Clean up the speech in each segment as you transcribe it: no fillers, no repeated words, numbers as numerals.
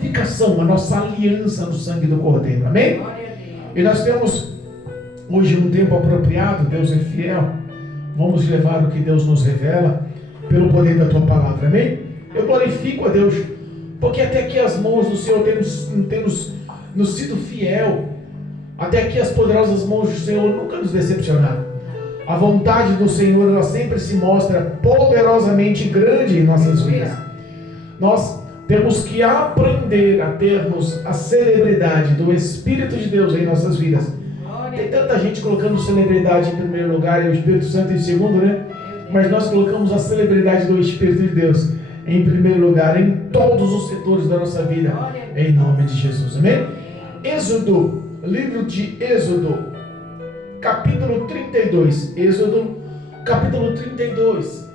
identificação, a nossa aliança no sangue do Cordeiro. Amém? E nós temos hoje um tempo apropriado. Deus é fiel. Vamos levar o que Deus nos revela pelo poder da tua palavra. Amém? Eu glorifico a Deus, porque até aqui as mãos do Senhor têm nos sido fiel. Até aqui as poderosas mãos do Senhor nunca nos decepcionaram. A vontade do Senhor, ela sempre se mostra poderosamente grande em nossas vidas. Nós temos que aprender a termos a celebridade do Espírito de Deus em nossas vidas. Tem tanta gente colocando celebridade em primeiro lugar e o Espírito Santo em segundo, né? Mas nós colocamos a celebridade do Espírito de Deus em primeiro lugar, em todos os setores da nossa vida, em nome de Jesus. Amém? Êxodo, livro de Êxodo, capítulo 32. Êxodo, capítulo 32.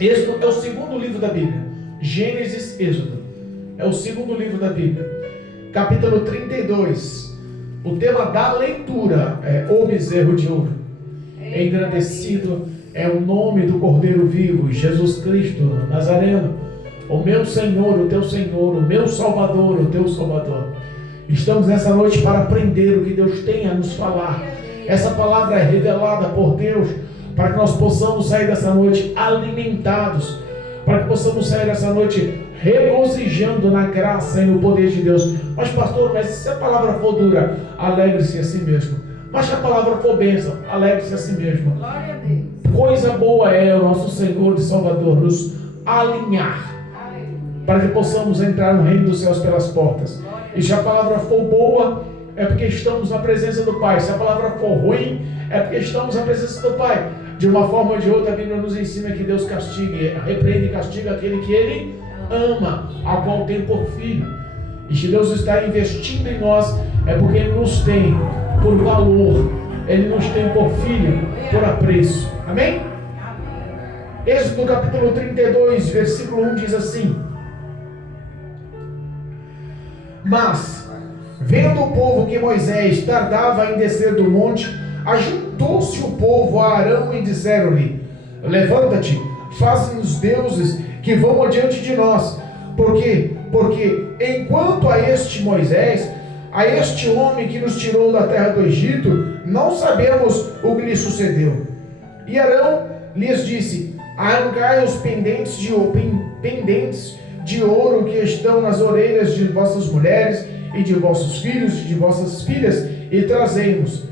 Êxodo é o segundo livro da Bíblia. Gênesis, Êxodo é o segundo livro da Bíblia. Capítulo 32. O tema da leitura é o bezerro de ouro. Engrandecido é o nome do Cordeiro vivo, Jesus Cristo Nazareno, o meu Senhor, o teu Senhor, o meu Salvador, o teu Salvador. Estamos nessa noite para aprender o que Deus tem a nos falar. Essa palavra é revelada por Deus para que nós possamos sair dessa noite alimentados, para que possamos sair dessa noite regozijando na graça e no poder de Deus. Mas pastor, mas se a palavra for dura, alegre-se a si mesmo. Mas se a palavra for bênção, alegre-se a si mesmo. Glória a Deus. Coisa boa é o nosso Senhor e Salvador nos alinhar para que possamos entrar no reino dos céus pelas portas. E se a palavra for boa, é porque estamos na presença do Pai. Se a palavra for ruim, é porque estamos na presença do Pai. De uma forma ou de outra, a Bíblia nos ensina que Deus castiga, repreende e castiga aquele que Ele ama, a qual tem por filho. E se Deus está investindo em nós, é porque Ele nos tem por valor, Ele nos tem por filho, por apreço. Amém? Êxodo capítulo 32, versículo 1 diz assim: Mas, vendo o povo que Moisés tardava em descer do monte, ajuntou-se o povo a Arão e disseram-lhe: Levanta-te, faze-nos deuses que vão adiante de nós. Porque enquanto a este Moisés, a este homem que nos tirou da terra do Egito, não sabemos o que lhe sucedeu. E Arão lhes disse: Arrancai os pendentes de ouro que estão nas orelhas de vossas mulheres e de vossos filhos e de vossas filhas, e trazei-nos.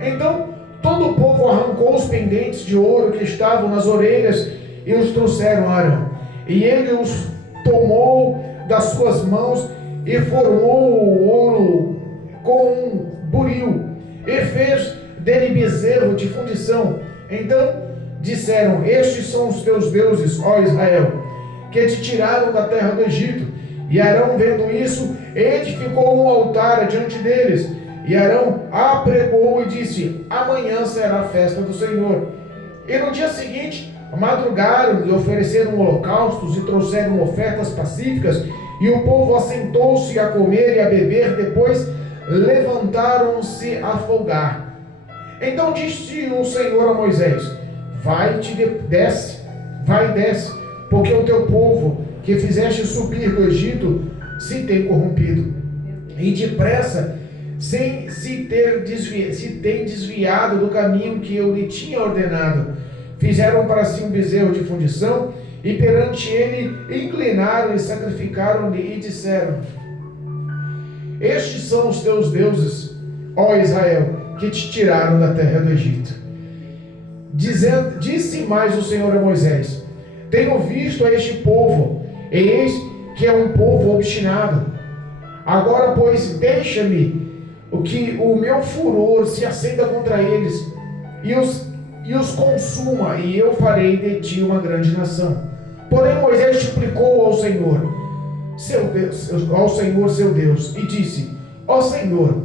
Então todo o povo arrancou os pendentes de ouro que estavam nas orelhas e os trouxeram a Arão. E ele os tomou das suas mãos e formou o ouro com um buril e fez dele bezerro de fundição. Então disseram: Estes são os teus deuses, ó Israel, que te tiraram da terra do Egito. E Arão, vendo isso, edificou um altar adiante deles. E Arão apregou e disse: Amanhã será a festa do Senhor. E no dia seguinte madrugaram e ofereceram holocaustos e trouxeram ofertas pacíficas. E o povo assentou-se a comer e a beber. Depois levantaram-se a folgar. Então disse o Senhor a Moisés: Vai e desce, porque o teu povo que fizeste subir do Egito se tem corrompido. E depressa se tem desviado do caminho que eu lhe tinha ordenado. Fizeram para si um bezerro de fundição, e perante ele inclinaram e sacrificaram-lhe, e disseram: Estes são os teus deuses, ó Israel, que te tiraram da terra do Egito. Disse mais o Senhor a Moisés: Tenho visto a este povo, e eis que é um povo obstinado. Agora, pois, deixa-me que o meu furor se acenda contra eles, e os consuma, e eu farei de ti uma grande nação. Porém Moisés suplicou ao Senhor seu Deus, e disse: Ó Senhor,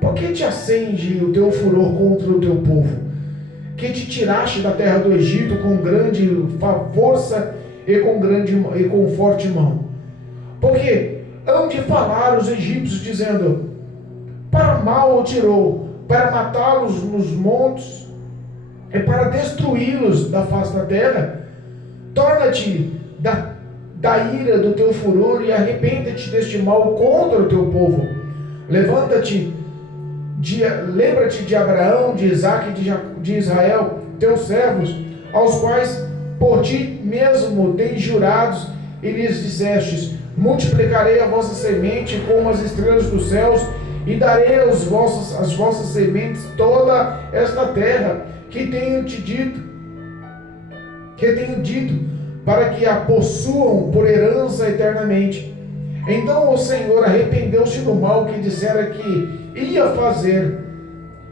por que te acende o teu furor contra o teu povo, que te tiraste da terra do Egito com grande força e com forte mão? Porque hão de falar os egípcios, dizendo: Para mal o tirou, para matá-los nos montes, é para destruí-los da face da terra. Torna-te da ira do teu furor e arrepende-te deste mal contra o teu povo. Levanta-te, lembra-te de Abraão, de Isaque e de Israel, teus servos, aos quais por ti mesmo tens jurados, e lhes dissestes: multiplicarei a vossa semente como as estrelas dos céus, e darei às vossas sementes toda esta terra que tenho dito, para que a possuam por herança eternamente. Então o Senhor arrependeu-se do mal que dissera que ia fazer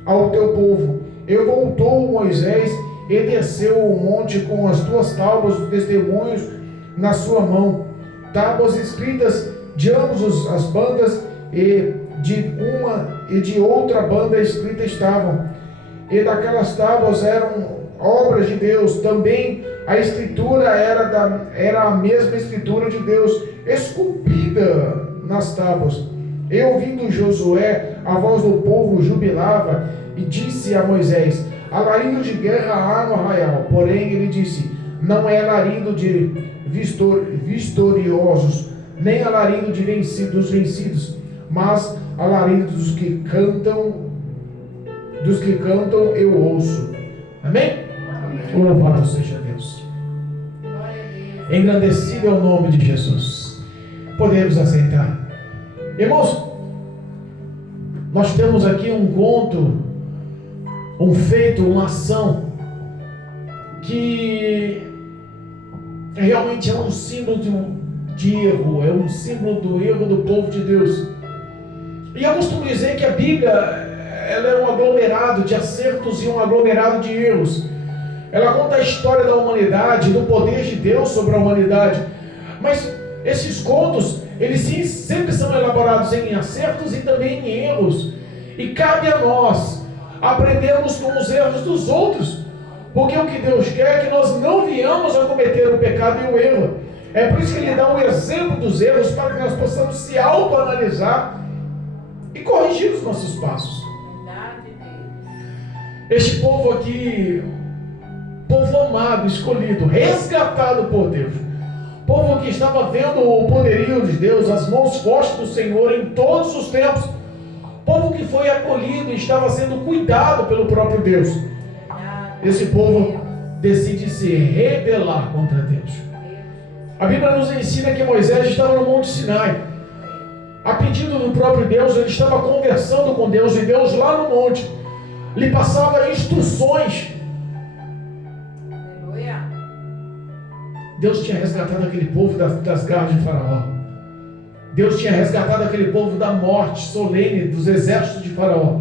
ao teu povo. E voltou Moisés e desceu o monte com as tuas tábuas de testemunhos na sua mão, tábuas escritas de ambas as bandas, e de uma e de outra banda escrita estavam, e daquelas tábuas eram obras de Deus. Também a escritura era a mesma escritura de Deus, esculpida nas tábuas. E ouvindo Josué, a voz do povo jubilava, e disse a Moisés: alarido de guerra há no arraial. Porém ele disse: não é alarido de vitoriosos, nem alarido dos vencidos, mas alarido dos que cantam eu ouço. Amém? Louvado seja Deus. Engrandecido é o nome de Jesus. Podemos aceitar. Irmãos, nós temos aqui um conto, um feito, uma ação que realmente é um símbolo de erro, é um símbolo do erro do povo de Deus. E eu costumo dizer que a Bíblia, ela é um aglomerado de acertos e um aglomerado de erros. Ela conta a história da humanidade, do poder de Deus sobre a humanidade. Mas esses contos, eles sempre são elaborados em acertos e também em erros. E cabe a nós aprendermos com os erros dos outros. Porque o que Deus quer é que nós não venhamos a cometer o pecado e o erro. É por isso que Ele dá um exemplo dos erros, para que nós possamos se autoanalisar e corrigir os nossos passos. Este povo aqui, povo amado, escolhido, resgatado por Deus, povo que estava vendo o poderio de Deus, as mãos fortes do Senhor em todos os tempos, povo que foi acolhido e estava sendo cuidado pelo próprio Deus. Esse povo decide se rebelar contra Deus. A Bíblia nos ensina que Moisés estava no Monte Sinai. A pedido do próprio Deus, ele estava conversando com Deus, e Deus lá no monte lhe passava instruções. Deus tinha resgatado aquele povo das garras de Faraó. Deus tinha resgatado aquele povo da morte solene dos exércitos de Faraó.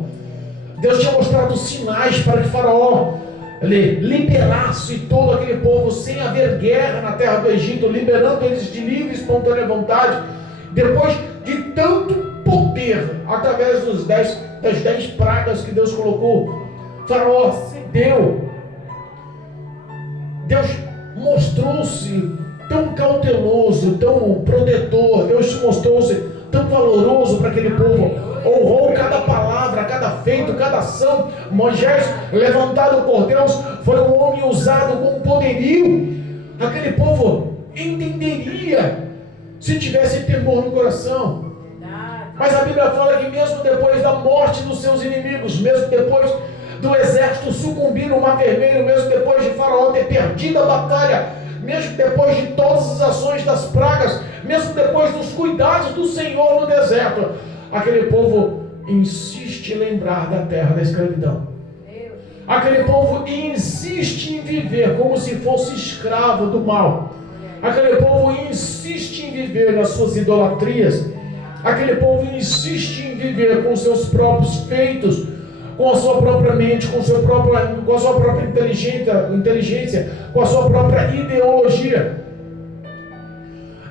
Deus tinha mostrado sinais para que Faraó liberasse todo aquele povo sem haver guerra na terra do Egito, liberando eles de livre e espontânea vontade, depois de tanto poder, através das 10 pragas que Deus colocou. Faraó cedeu. Deus mostrou-se tão cauteloso, tão protetor. Deus mostrou-se tão valoroso para aquele povo. Honrou cada palavra, cada feito, cada ação. Moisés, levantado por Deus, foi um homem usado com poderio. Aquele povo entenderia se tivesse temor no coração. Mas a Bíblia fala que mesmo depois da morte dos seus inimigos, mesmo depois do exército sucumbir no Mar Vermelho, mesmo depois de Faraó ter perdido a batalha, mesmo depois de todas as ações das pragas, mesmo depois dos cuidados do Senhor no deserto, aquele povo insiste em lembrar da terra da escravidão. Aquele povo insiste em viver como se fosse escravo do mal. Aquele povo insiste em viver nas suas idolatrias. Aquele povo insiste em viver com seus próprios feitos, com a sua própria mente, com a sua própria inteligência, com a sua própria ideologia.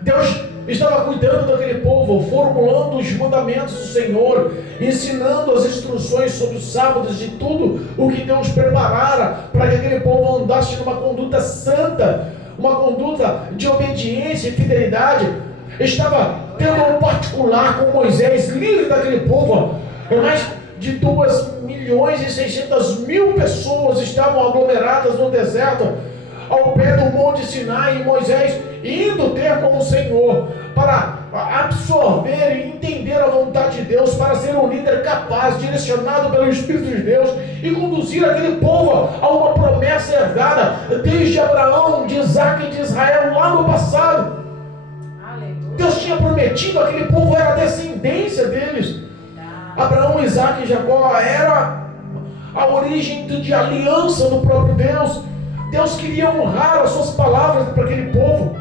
Deus estava cuidando daquele povo, formulando os mandamentos do Senhor, ensinando as instruções sobre os sábados, de tudo o que Deus preparara para que aquele povo andasse numa conduta santa, uma conduta de obediência e fidelidade. Estava tendo um particular com Moisés, líder daquele povo. Mais de 2.600.000 pessoas estavam aglomeradas no deserto. ao pé do Monte Sinai, e Moisés indo ter com o Senhor para absorver e entender a vontade de Deus, para ser um líder capaz, direcionado pelo Espírito de Deus e conduzir aquele povo a uma promessa herdada desde Abraão, de Isaac e de Israel lá no passado. Deus tinha prometido, aquele povo era a descendência deles. Abraão, Isaac e Jacó era a origem de aliança do próprio Deus. Deus queria honrar as suas palavras para aquele povo.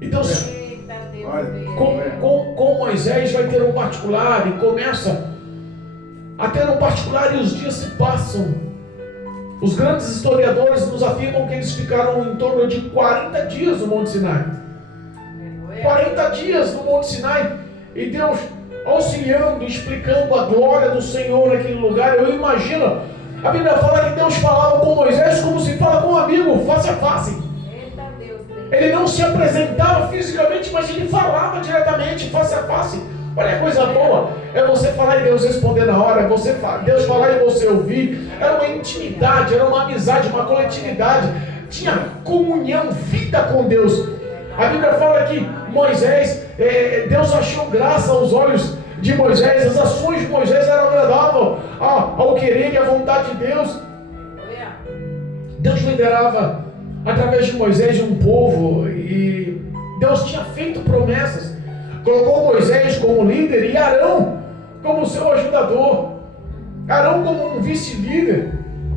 E Deus, com Moisés, vai ter um particular, e começa a ter um particular, e os dias se passam. Os grandes historiadores nos afirmam que eles ficaram em torno de 40 dias no Monte Sinai. 40 dias no Monte Sinai, e Deus auxiliando, explicando a glória do Senhor naquele lugar. Eu imagino, a Bíblia fala que Deus falava com Moisés como se fala com um amigo, face a face. Ele não se apresentava fisicamente, mas ele falava diretamente, face a face. Olha a coisa boa, é você falar e Deus responder na hora, é Deus falar e você ouvir. Era uma intimidade, era uma amizade, uma coletividade. Tinha comunhão, vida com Deus. A Bíblia fala que Moisés, Deus achou graça aos olhos de Moisés, as ações de Moisés eram agradáveis ao querer e à vontade de Deus. Deus liderava através de Moisés um povo, e Deus tinha feito promessas. Colocou Moisés como líder e Arão como seu ajudador, Arão como um vice-líder,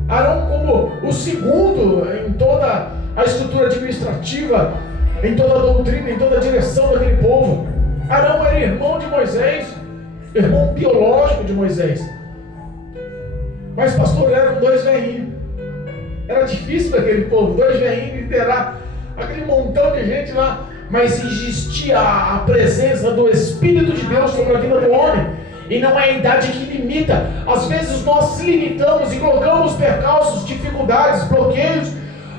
Arão como o segundo em toda a estrutura administrativa, em toda a doutrina, em toda a direção daquele povo. Arão era irmão de Moisés, irmão biológico de Moisés. Mas pastor, eram dois velhinhos. Era difícil daquele povo, dois velhinhos liderar aquele montão de gente lá. Mas existia a presença do Espírito de Deus sobre a vida do homem. E não é a idade que limita. Às vezes nós se limitamos e colocamos percalços, dificuldades, bloqueios,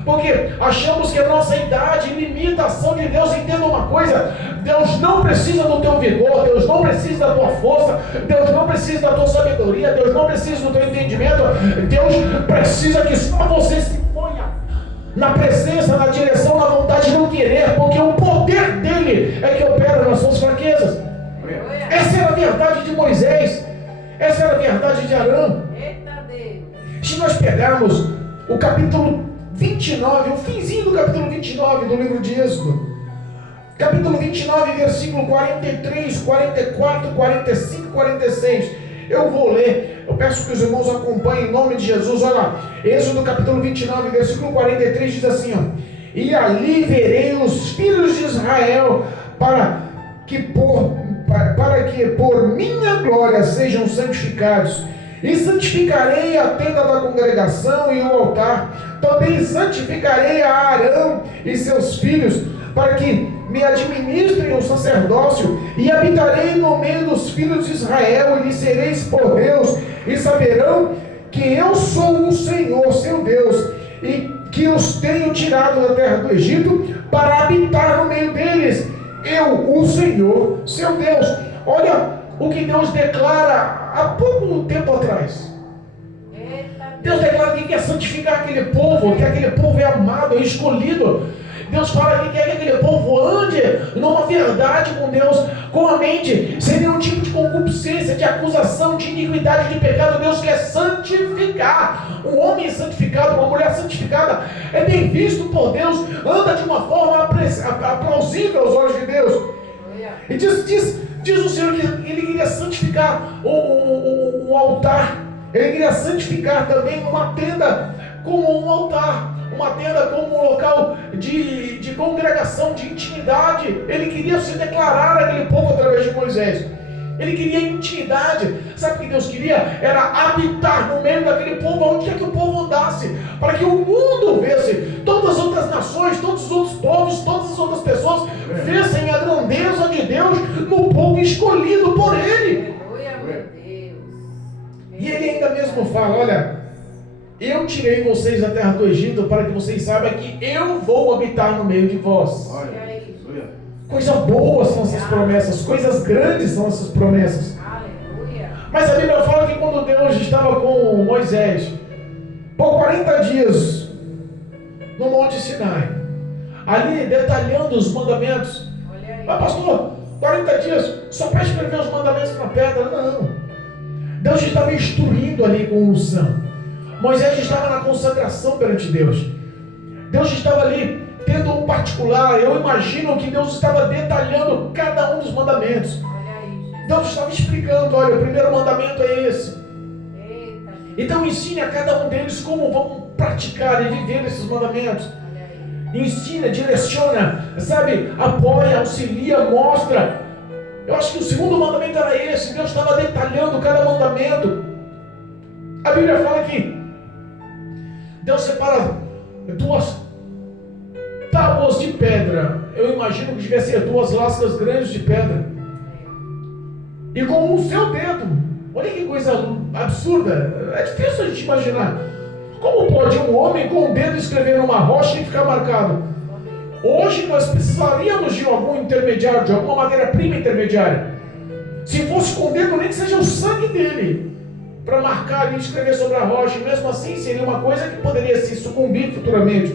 porque achamos que a nossa idade limita a ação de Deus. Entenda uma coisa: Deus não precisa do teu vigor, Deus não precisa da tua força, Deus não precisa da tua sabedoria, Deus não precisa do teu entendimento. Deus precisa que só você se ponha na presença, na direção, na vontade de não querer, porque o poder dele é que opera nas suas fraquezas. Essa era a verdade de Moisés, essa era a verdade de Arão. Se nós pegarmos o capítulo 29, o finzinho do capítulo 29 do livro de Êxodo, capítulo 29, versículo 43, 44, 45, 46, eu vou ler, eu peço que os irmãos acompanhem em nome de Jesus. Olha lá, Êxodo capítulo 29, versículo 43 diz assim, ó: e ali verei os filhos de Israel para que por minha glória sejam santificados, e santificarei a tenda da congregação e o altar. Também santificarei a Arão e seus filhos, para que me administrem o sacerdócio, e habitarei no meio dos filhos de Israel, e lhes sereis por Deus, e saberão que eu sou o Senhor, seu Deus, e que os tenho tirado da terra do Egito, para habitar no meio deles, eu, o Senhor, seu Deus. Olha o que Deus declara há pouco tempo atrás. Deus declara que quer santificar aquele povo, que aquele povo é amado, é escolhido. Deus fala que quer que aquele povo ande numa verdade com Deus, com a mente, sem nenhum tipo de concupiscência, de acusação, de iniquidade, de pecado. Deus quer santificar. Um homem santificado, uma mulher santificada é bem visto por Deus, anda de uma forma aplausível aos olhos de Deus. E diz o Senhor que Ele queria santificar o altar. Ele queria santificar também uma tenda como um altar, uma tenda como um local de congregação, de intimidade. Ele queria se declarar àquele povo através de Moisés. Ele queria intimidade. Sabe o que Deus queria? Era habitar no meio daquele povo, onde quer que o povo andasse, para que o mundo visse, todas as outras nações, todos os outros povos, todas as outras pessoas vissem a grandeza de Deus no povo escolhido por Ele. E Ele ainda mesmo fala: olha, eu tirei vocês da terra do Egito para que vocês saibam que eu vou habitar no meio de vós. Coisa boa são essas promessas, coisas grandes são essas promessas. Mas a Bíblia fala que quando Deus estava com Moisés, Por 40 dias no Monte Sinai, ali detalhando os mandamentos. Mas pastor, 40 dias, só para escrever os mandamentos na pedra? Não. Deus estava instruindo ali com unção. Moisés estava na consagração perante Deus. Deus estava ali tendo um particular. Eu imagino que Deus estava detalhando cada um dos mandamentos. Deus estava explicando, olha, o primeiro mandamento é esse. Então ensine a cada um deles como vão praticar e viver esses mandamentos. Ensina, direciona, sabe, apoia, auxilia, mostra. Eu acho que o segundo mandamento era esse. Deus estava detalhando cada mandamento. A Bíblia fala que Deus separa 2 tábuas de pedra. Eu imagino que devia ser 2 lascas grandes de pedra. E com o seu dedo. Olha que coisa absurda. É difícil a gente imaginar. Como pode um homem com o dedo escrever numa rocha e ficar marcado? Hoje nós precisaríamos de algum intermediário, de alguma matéria-prima intermediária. Se fosse com o dedo, nem que seja o sangue dele, para marcar e escrever sobre a rocha. E mesmo assim seria uma coisa que poderia se sucumbir futuramente.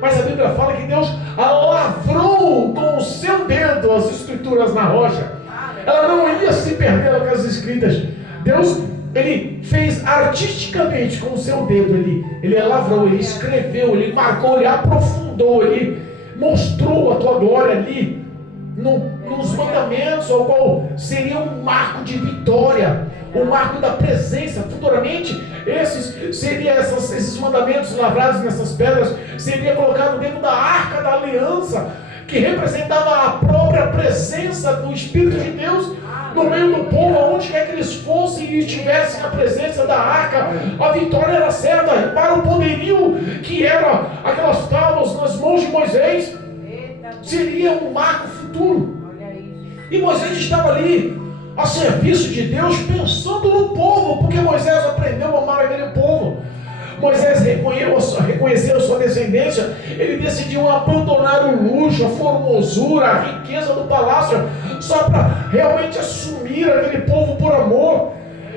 Mas a Bíblia fala que Deus lavrou com o seu dedo as escrituras na rocha. Ela não ia se perder aquelas escritas. Deus, ele fez artisticamente com o seu dedo. Ele lavrou, ele escreveu, ele marcou, ele aprofundou, ele mostrou a tua glória ali nos mandamentos, ao qual seria um marco de vitória, um marco da presença. Futuramente, esses mandamentos lavrados nessas pedras seria colocado dentro da arca da aliança, que representava a própria presença do Espírito de Deus no meio do povo, aonde quer que eles fossem e estivessem a presença da arca. A vitória era certa para o poderio que era aquelas tábuas nas mãos de Moisés. Seria um marco futuro. E Moisés estava ali a serviço de Deus, pensando no povo, porque Moisés aprendeu a amar aquele povo. Moisés reconheceu a sua descendência. Ele decidiu abandonar o luxo, a formosura, a riqueza do palácio, só para realmente assumir aquele povo por amor.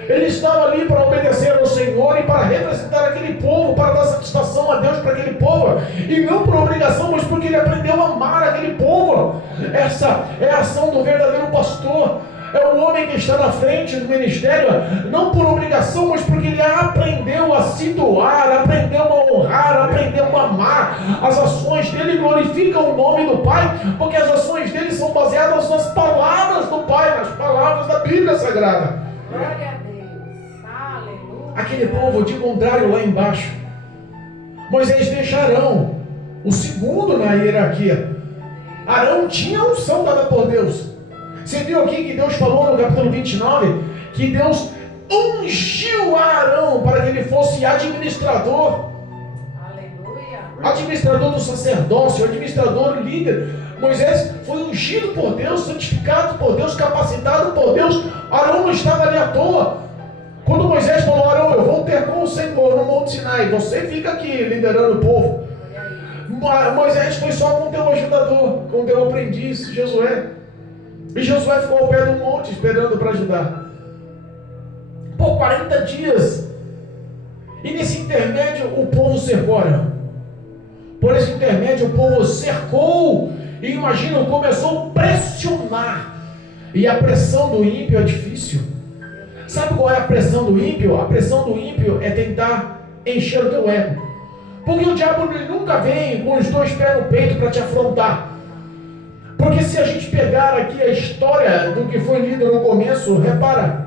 Ele estava ali para obedecer ao Senhor e para representar aquele povo, para dar satisfação a Deus para aquele povo, e não por obrigação, mas porque ele aprendeu a amar aquele povo. Essa é a ação do verdadeiro pastor. É o homem que está na frente do ministério, não por obrigação, mas porque ele aprendeu a se doar, aprendeu a honrar, aprendeu a amar. As ações dele glorificam o nome do Pai, porque as ações dele são baseadas nas palavras do Pai, nas palavras da Bíblia Sagrada. Glória a Deus, aleluia. Aquele povo, de contrário, lá embaixo, Moisés deixa Arão, o segundo na hierarquia. Arão tinha a unção dada por Deus. Você viu aqui que Deus falou no capítulo 29 que Deus ungiu Arão para que ele fosse administrador. Aleluia. Administrador do sacerdócio, administrador líder. Moisés foi ungido por Deus, santificado por Deus, capacitado por Deus. Arão não estava ali à toa. Quando Moisés falou: Arão, eu vou ter com o Senhor no Monte Sinai, você fica aqui liderando o povo. Moisés foi só com o teu ajudador, com o teu aprendiz, Josué. E Josué ficou ao pé do monte esperando para ajudar por 40 dias. E nesse intermédio o povo cercou Arão. Por esse intermédio o povo cercou. E imagina, começou a pressionar. E a pressão do ímpio é difícil. Sabe qual é a pressão do ímpio? A pressão do ímpio é tentar encher o teu ego. Porque o diabo nunca vem com os 2 pés no peito para te afrontar. Porque se a gente pegar aqui a história do que foi lido no começo, repara,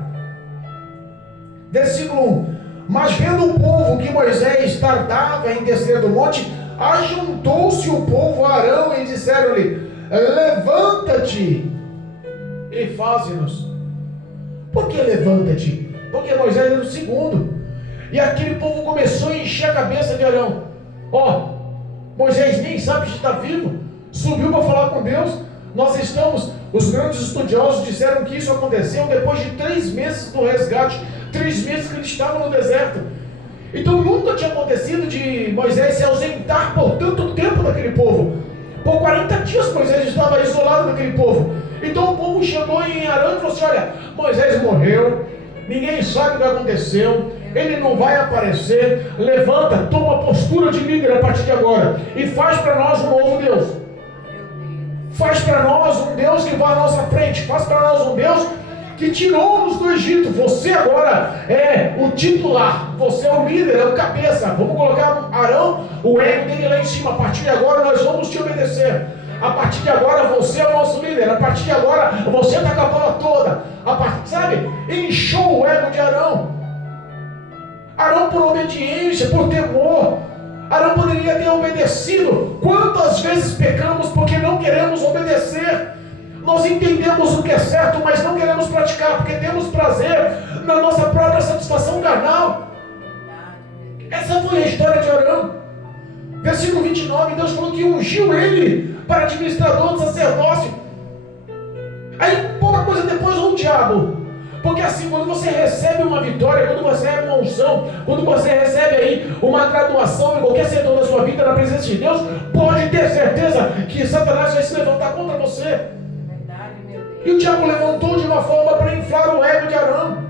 versículo 1: Mas vendo o povo que Moisés tardava em descer do monte, ajuntou-se o povo a Arão e disseram-lhe: Levanta-te e faze-nos. Por que levanta-te? Porque Moisés era o segundo. E aquele povo começou a encher a cabeça de Arão. Moisés nem sabe se está vivo. Subiu para falar com Deus. Os grandes estudiosos disseram que isso aconteceu depois de 3 meses do resgate, 3 meses que eles estavam no deserto. Então nunca tinha acontecido de Moisés se ausentar por tanto tempo daquele povo. Por 40 dias Moisés estava isolado daquele povo. Então o povo chegou em Arão e falou assim: olha, Moisés morreu, ninguém sabe o que aconteceu, Ele não vai aparecer. Levanta, toma postura de líder a partir de agora e faz para nós um novo Deus. Faz para nós um Deus que vai à nossa frente. Faz para nós um Deus que tirou-nos do Egito. Você agora é o titular. Você é o líder, é o cabeça. Vamos colocar Arão, o ego dele lá em cima. A partir de agora nós vamos te obedecer. A partir de agora você é o nosso líder. A partir de agora você está com a bola toda. Sabe? Inchou o ego de Arão. Arão, por obediência, por temor. Arão poderia ter obedecido. Quantas vezes pecamos porque não queremos obedecer? Nós entendemos o que é certo, mas não queremos praticar, porque temos prazer na nossa própria satisfação carnal. Essa foi a história de Arão. Versículo 29, Deus falou que ungiu ele para administrador do sacerdócio. Aí, pouca coisa depois, o diabo. Porque assim, quando você recebe uma vitória, quando você recebe uma unção, quando você recebe aí uma graduação em qualquer setor da sua vida na presença de Deus, pode ter certeza que Satanás vai se levantar contra você. E o diabo levantou de uma forma para inflar o ego de Arão.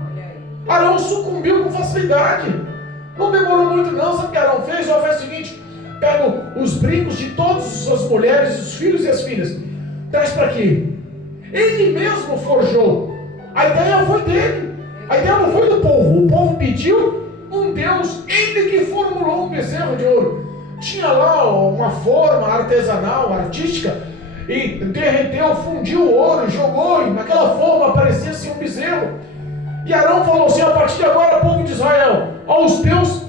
Arão sucumbiu com facilidade. Não demorou muito não. Sabe o que Arão fez? Ele fez o seguinte: pega os brincos de todas as mulheres, os filhos e as filhas, traz para aqui. Ele mesmo forjou. A ideia foi dele. A ideia não foi do povo. O povo pediu um Deus. Ele que formulou um bezerro de ouro. Tinha lá uma forma artesanal, artística, e derreteu, fundiu o ouro, jogou, e naquela forma aparecia assim um bezerro. E Arão falou assim: a partir de agora, povo de Israel, aos teus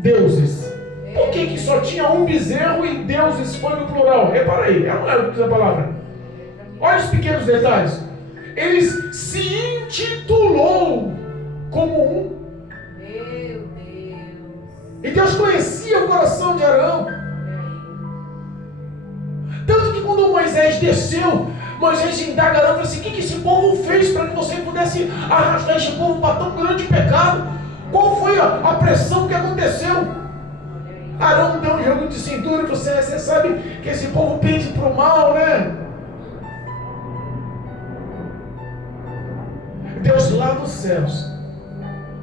deuses. Por que só tinha um bezerro e deuses foi no plural? Repara aí, não é o que diz a palavra. Olha os pequenos detalhes. Ele se intitulou como um. Meu Deus. E Deus conhecia o coração de Arão. Tanto que quando Moisés desceu, Moisés indaga Arão e fala assim: o que esse povo fez para que você pudesse arrastar esse povo para tão grande pecado? Qual foi a pressão que aconteceu? Arão deu um jogo de cintura e falou assim: você sabe que esse povo pende para o mal, né? Deus lá dos céus,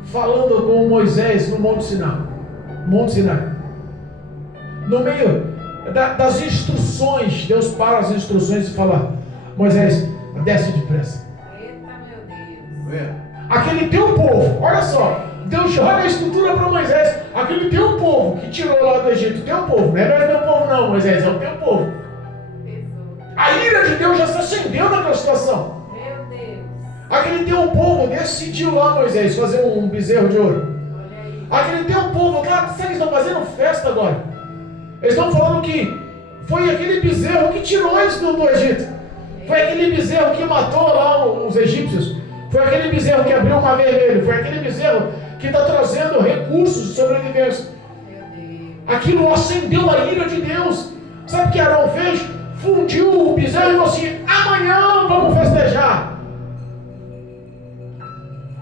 falando com Moisés no Monte Sinai. Monte Sinai. No meio das instruções, Deus para as instruções e fala: Moisés, desce depressa. Eita, meu Deus. Aquele teu povo, olha só, Deus joga a estrutura para Moisés. Aquele teu povo que tirou lá do Egito, teu povo, não é meu povo não, Moisés, é o teu povo. A ira de Deus já se acendeu naquela situação. Meu Deus. Aquele teu povo decidiu lá, Moisés, fazer um bezerro de ouro. Aquele teu povo, claro, sabe que eles estão fazendo festa agora. Eles estão falando que foi aquele bezerro que tirou eles do Egito. Foi aquele bezerro que matou lá os egípcios. Foi aquele bezerro que abriu o mar vermelho. Foi aquele bezerro que está trazendo recursos de sobrevivência. Aquilo acendeu a ira de Deus. Sabe o que Arão fez? Fundiu o bezerro e falou assim: amanhã vamos festejar.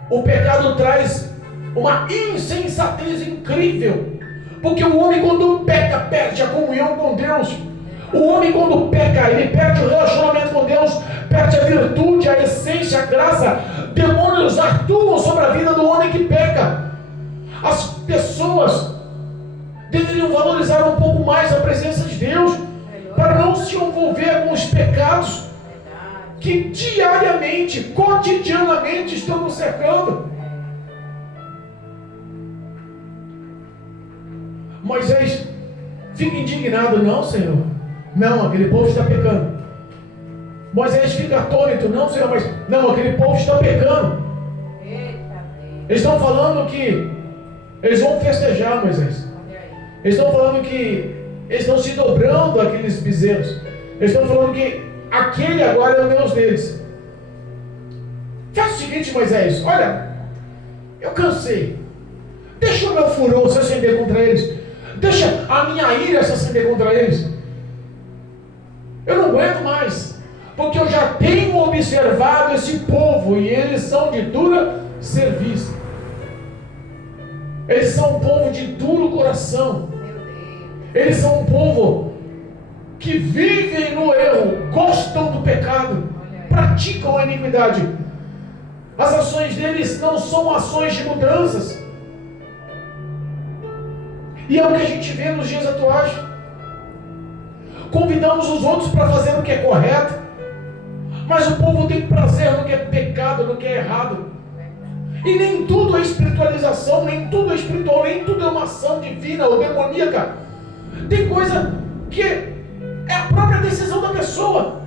O pecado traz uma insensatez incrível. Porque o homem, quando peca, perde a comunhão com Deus. O homem, quando peca, ele perde o relacionamento com Deus, perde a virtude, a essência, a graça. Demônios atuam sobre a vida do homem que peca. As pessoas deveriam valorizar um pouco mais a presença de Deus, para não se envolver com os pecados que diariamente, cotidianamente estão nos cercando. Moisés fica indignado: não, Senhor, não, aquele povo está pecando. Moisés fica atônito: não, Senhor, mas não, aquele povo está pecando. Eles estão falando que eles vão festejar, Moisés. Eles estão falando que eles estão se dobrando àqueles bezerros. Eles estão falando que aquele agora é o Deus deles. Faz o seguinte, Moisés, olha, eu cansei. Deixa o meu furor se acender contra eles. Deixa a minha ira se acender contra eles. Eu não aguento mais. Porque eu já tenho observado esse povo e eles são de dura serviço. Eles são um povo de duro coração. Eles são um povo que vivem no erro, gostam do pecado, praticam a iniquidade. As ações deles não são ações de mudanças. E é o que a gente vê nos dias atuais. Convidamos os outros para fazer o que é correto, mas o povo tem prazer no que é pecado, no que é errado. E nem tudo é espiritualização, nem tudo é espiritual, nem tudo é uma ação divina ou demoníaca. Tem coisa que é a própria decisão da pessoa.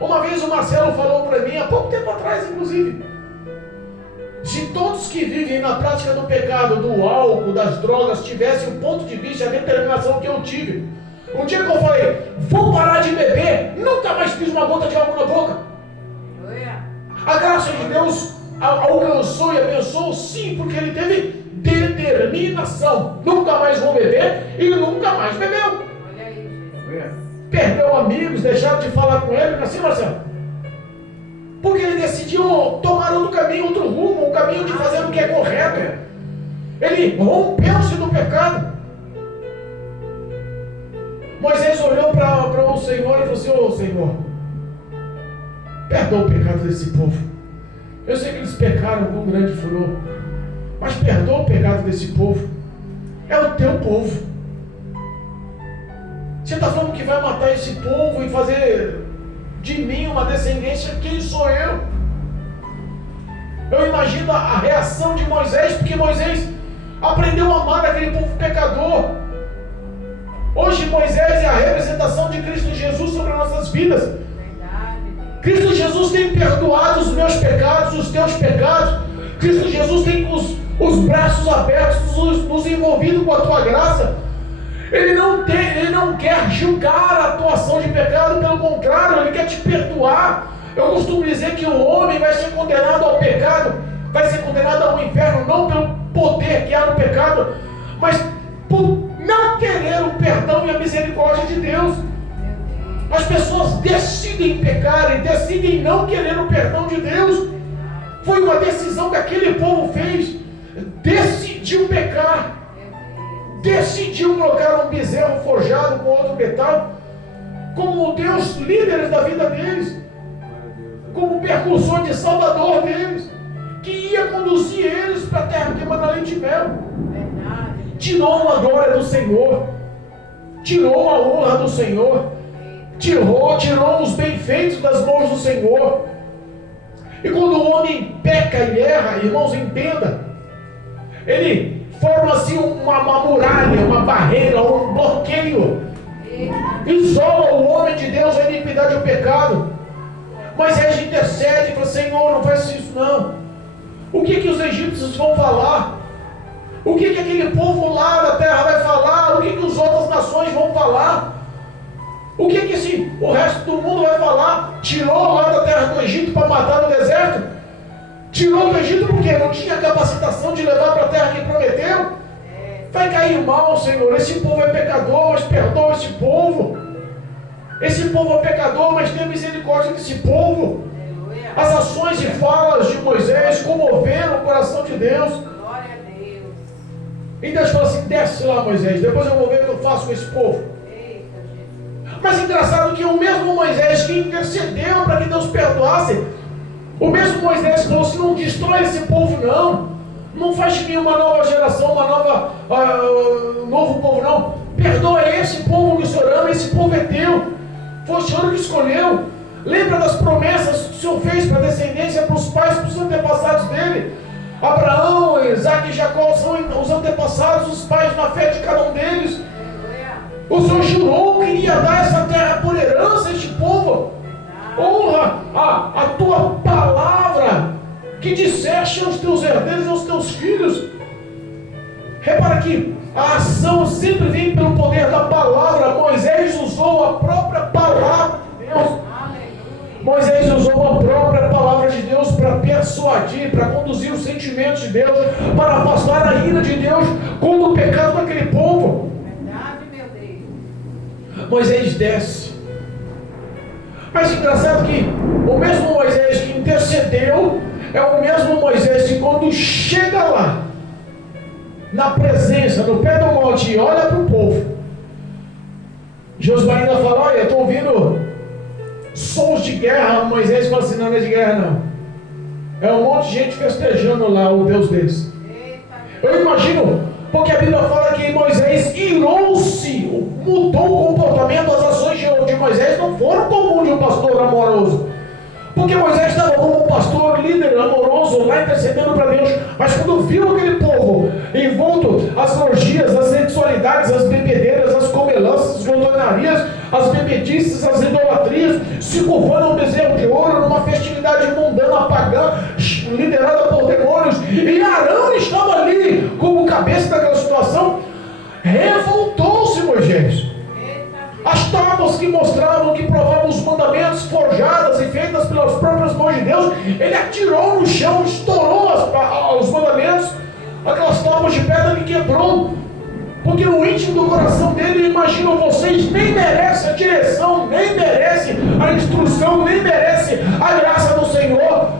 Uma vez o Marcelo falou para mim, há pouco tempo atrás inclusive, se todos que vivem na prática do pecado, do álcool, das drogas, tivessem o ponto de vista, a determinação que eu tive, um dia que eu falei, vou parar de beber, nunca mais fiz uma gota de álcool na boca. A graça de Deus alcançou e abençoou, sim, porque ele teve determinação. Nunca mais vou beber, e nunca mais bebeu. Perdeu amigos, deixaram de falar com ele, assim, Marcelo? Porque ele decidiu tomar outro caminho, outro rumo, um caminho de fazer o que é correto. Ele rompeu-se do pecado. Moisés olhou para o Senhor e falou assim, ô Senhor, perdoa o pecado desse povo. Eu sei que eles pecaram com um grande furor, mas perdoa o pecado desse povo. É o teu povo. Você está falando que vai matar esse povo e fazer de mim uma descendência? Quem sou eu? Eu imagino a reação de Moisés, porque Moisés aprendeu a amar aquele povo pecador. Hoje Moisés é a representação de Cristo Jesus sobre as nossas vidas. Cristo Jesus tem perdoado os meus pecados, os teus pecados. Cristo Jesus tem com os braços abertos, nos envolvido com a tua graça. Ele não quer julgar a tua ação de pecado, pelo contrário, ele quer te perdoar. Eu costumo dizer que o homem vai ser condenado ao pecado, vai ser condenado ao inferno, não pelo poder que há no pecado, mas por não querer o perdão e a misericórdia de Deus. As pessoas decidem pecar e decidem não querer o perdão de Deus. Foi uma decisão que aquele povo fez. Decidiu pecar. Decidiu colocar um bezerro forjado com outro metal como Deus, líderes da vida deles, como precursor de Salvador deles, que ia conduzir eles para a terra que emana leite e mel. Tirou a glória do Senhor, tirou a honra do Senhor, tirou os bem-feitos das mãos do Senhor. E quando o homem peca e erra, irmãos, entenda, ele forma assim uma muralha, uma barreira, um bloqueio, isola o homem de Deus a iniquidade e o pecado. Mas aí a gente intercede e fala, Senhor, não faz isso não. O que os egípcios vão falar? O que aquele povo lá da terra vai falar? O que as outras nações vão falar? O que o resto do mundo vai falar? Tirou lá da terra do Egito para matar no deserto? Tirou do Egito porque não tinha capacitação de levar para a terra que prometeu? Vai cair mal, Senhor. Esse povo é pecador, mas perdoa esse povo. Esse povo é pecador, mas tem misericórdia desse povo. As ações e falas de Moisés comoveram o coração de Deus. E Deus falou assim, desce lá, Moisés, depois eu vou ver o que eu faço com esse povo. Mas engraçado que o mesmo Moisés que intercedeu para que Deus perdoasse, o mesmo Moisés falou assim, não destrói esse povo não faz de mim uma nova geração, um novo povo não, perdoa esse povo que o Senhor ama, esse povo é teu, foi o Senhor que escolheu. Lembra das promessas que o Senhor fez para a descendência, para os pais, para os antepassados dele. Abraão, Isaac e Jacó são os antepassados, os pais na fé de cada um deles. O Senhor jurou que iria dar essa terra por herança a este povo. Honra a tua palavra que disseste aos teus herdeiros e aos teus filhos. Repara que a ação sempre vem pelo poder da palavra. Moisés usou a própria palavra de Deus. Moisés usou a própria palavra de Deus para persuadir, para conduzir os sentimentos de Deus, para afastar a ira de Deus contra o pecado daquele povo. Moisés desce. Mas engraçado que o mesmo Moisés que intercedeu é o mesmo Moisés que quando chega lá, na presença, no pé do monte, e olha para o povo, Josué ainda fala, olha, eu estou ouvindo sons de guerra. Moisés fala assim, não é de guerra não, é um monte de gente festejando lá o Deus deles. Eu imagino, Porque a Bíblia fala que Moisés irou-se, mudou o comportamento, as ações de Moisés não foram como de um pastor amoroso. Porque Moisés estava como um pastor, líder, amoroso, lá intercedendo para Deus. Mas quando viu aquele povo envolto às orgias, às sexualidades, às bebedeiras, às comelanças, as glutoniarias, as bebedices, as idolatrias, se curvando a um bezerro de ouro, numa festividade mundana, pagã, liderada por demônios, e Arão estava ali como cabeça daquela situação, revoltou-se Moisés. As tábuas que mostravam, que provavam os mandamentos forjadas e feitas pelas próprias mãos de Deus, ele atirou no chão, estourou os mandamentos, aquelas tábuas de pedra que quebrou, porque no íntimo do coração dele, imagina, vocês nem merecem a direção, nem merecem a instrução, nem merecem a graça do Senhor.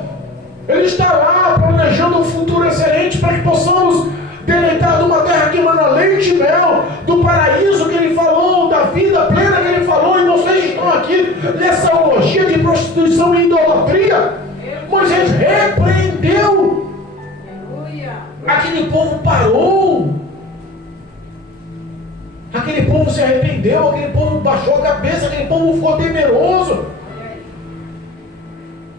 Ele está lá planejando um futuro excelente para que possamos deleitar de uma terra que emana leite e mel, do paraíso que ele falou, da vida plena que ele falou, e vocês estão aqui nessa orgia de prostituição e idolatria. Moisés repreendeu. Aquele povo parou. Aquele povo se arrependeu, aquele povo baixou a cabeça, aquele povo ficou temeroso.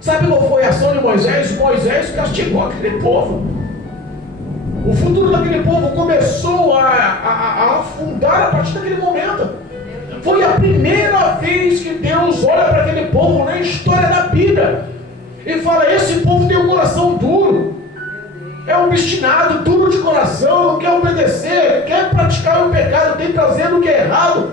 Sabe qual foi a ação de Moisés? Moisés castigou aquele povo. O futuro daquele povo começou a afundar a partir daquele momento. Foi a primeira vez que Deus olha para aquele povo na história da Bíblia e fala: esse povo tem um coração duro, é obstinado, duro de coração, não quer obedecer, quer praticar o pecado, tem prazer no que é errado.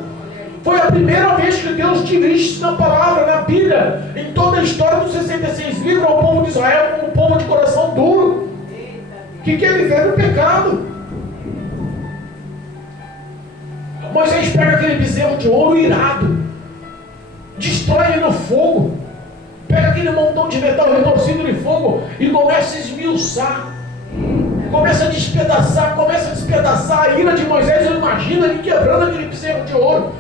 Foi a primeira vez que Deus dirige na palavra, na Bíblia, em toda a história dos 66 livros, ao povo de Israel como um povo de coração duro, que quer viver no pecado. Moisés pega aquele bezerro de ouro irado, destrói ele no fogo, pega aquele montão de metal retorcido de fogo e começa a esmiuçar, começa a despedaçar a ira de Moisés. Eu imagino ele quebrando aquele bezerro de ouro,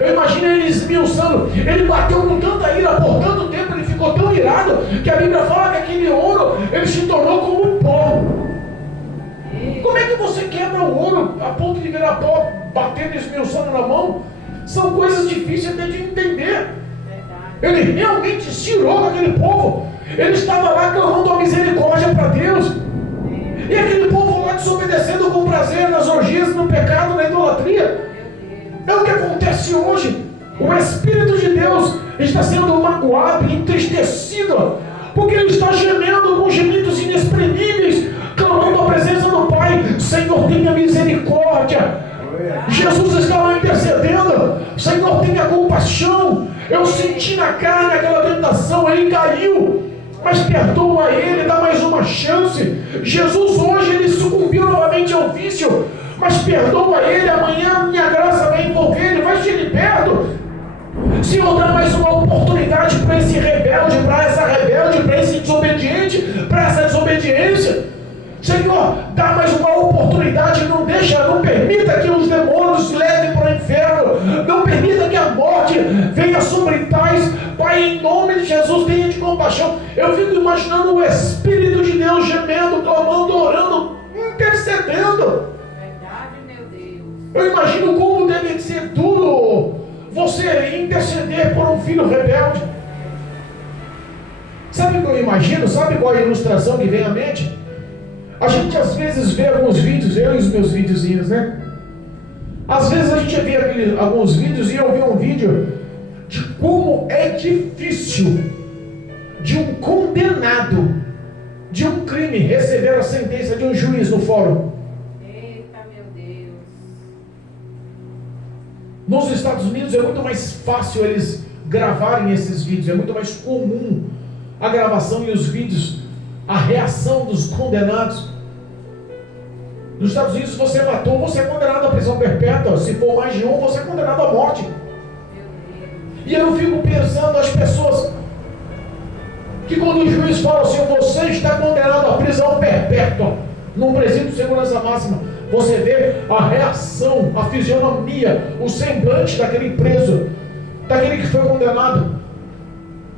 eu imagino ele esmiuçando. Ele bateu com tanta ira por tanto tempo, ele ficou tão irado, que a Bíblia fala que aquele ouro, ele se tornou como um pó. Como é que você quebra o ouro a ponto de virar pó, batendo e esmiuçando na mão? São coisas difíceis até de entender. Ele realmente tirou daquele povo. Ele estava lá clamando a misericórdia para Deus. E aquele povo lá desobedecendo com prazer nas orgias, no pecado, na idolatria. É o que acontece hoje. O Espírito de Deus está sendo magoado e entristecido, porque ele está gemendo com gemidos inexprimíveis, clamando a presença do Pai: Senhor, tenha misericórdia. Jesus está lá intercedendo: Senhor, tenha compaixão. Eu senti na carne aquela tentação, ele caiu, mas perdoa ele, dá mais uma chance. Jesus hoje, ele sucumbiu novamente ao vício, mas perdoa ele, amanhã minha graça vai envolver ele, vai te liberto. Senhor, dá mais uma oportunidade para esse rebelde, para essa rebelde, para esse desobediente, para essa desobediência. Senhor, dá mais uma oportunidade, não permita que os demônios levem para o inferno, não permita que a morte venha sobre tais. Pai, em nome de Jesus, tenha de compaixão. Eu fico imaginando o Espírito de Deus gemendo, clamando, orando, intercedendo. Verdade, meu Deus. Eu imagino como deve ser duro você interceder por um filho rebelde. Sabe o que eu imagino? Sabe qual é a ilustração que vem à mente? A gente às vezes vê alguns vídeos, eu e os meus videozinhos, né? Às vezes a gente vê alguns vídeos, e eu vi um vídeo de como é difícil de um condenado de um crime receber a sentença de um juiz no fórum. Eita, meu Deus. Nos Estados Unidos é muito mais fácil eles gravarem esses vídeos, é muito mais comum a gravação e os vídeos, a reação dos condenados. Nos Estados Unidos, se você matou, você é condenado à prisão perpétua. Se for mais de um, você é condenado à morte. E eu fico pensando, as pessoas que quando o juiz fala assim: você está condenado à prisão perpétua num presídio de segurança máxima, você vê a reação, a fisionomia, o semblante daquele preso, daquele que foi condenado.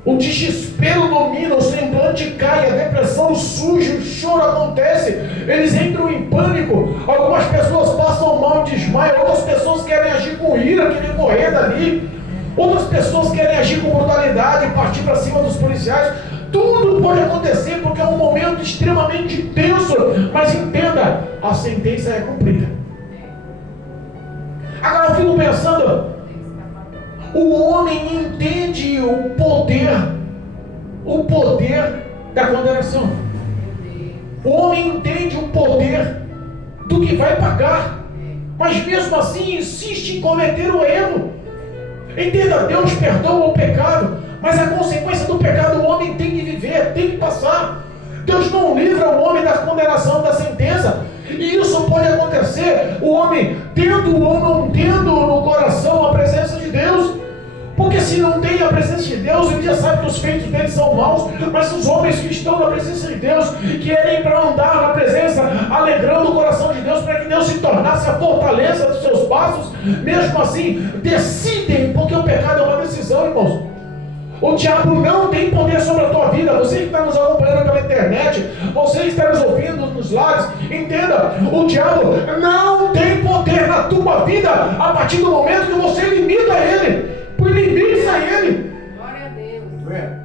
O desespero domina, o semblante cai, a depressão surge, o choro acontece, eles entram em pânico, algumas pessoas passam mal e desmaiam, outras pessoas querem agir com ira, querem correr dali, outras pessoas querem agir com brutalidade, partir para cima dos policiais. Tudo pode acontecer porque é um momento extremamente tenso, mas entenda, a sentença é cumprida. Agora eu fico pensando, o homem entende o poder da condenação. O homem entende o poder do que vai pagar, mas mesmo assim insiste em cometer o erro. Entenda, Deus perdoa o pecado, mas a consequência do pecado o homem tem que viver, tem que passar. Deus não livra o homem da condenação, da sentença. E isso pode acontecer, o homem tendo ou não tendo no coração a presença de Deus. Porque se não tem a presença de Deus, ele já sabe que os feitos dele são maus, mas os homens que estão na presença de Deus, querem para andar na presença, alegrando o coração de Deus, para que Deus se tornasse a fortaleza dos seus passos, mesmo assim, decidem, porque o pecado é uma decisão, irmãos. O diabo não tem poder sobre a tua vida. Você que está nos acompanhando pela internet, você que está nos ouvindo nos lares, entenda, o diabo não tem poder na tua vida, a partir do momento que você limita ele. Limite a ele. Glória a Deus.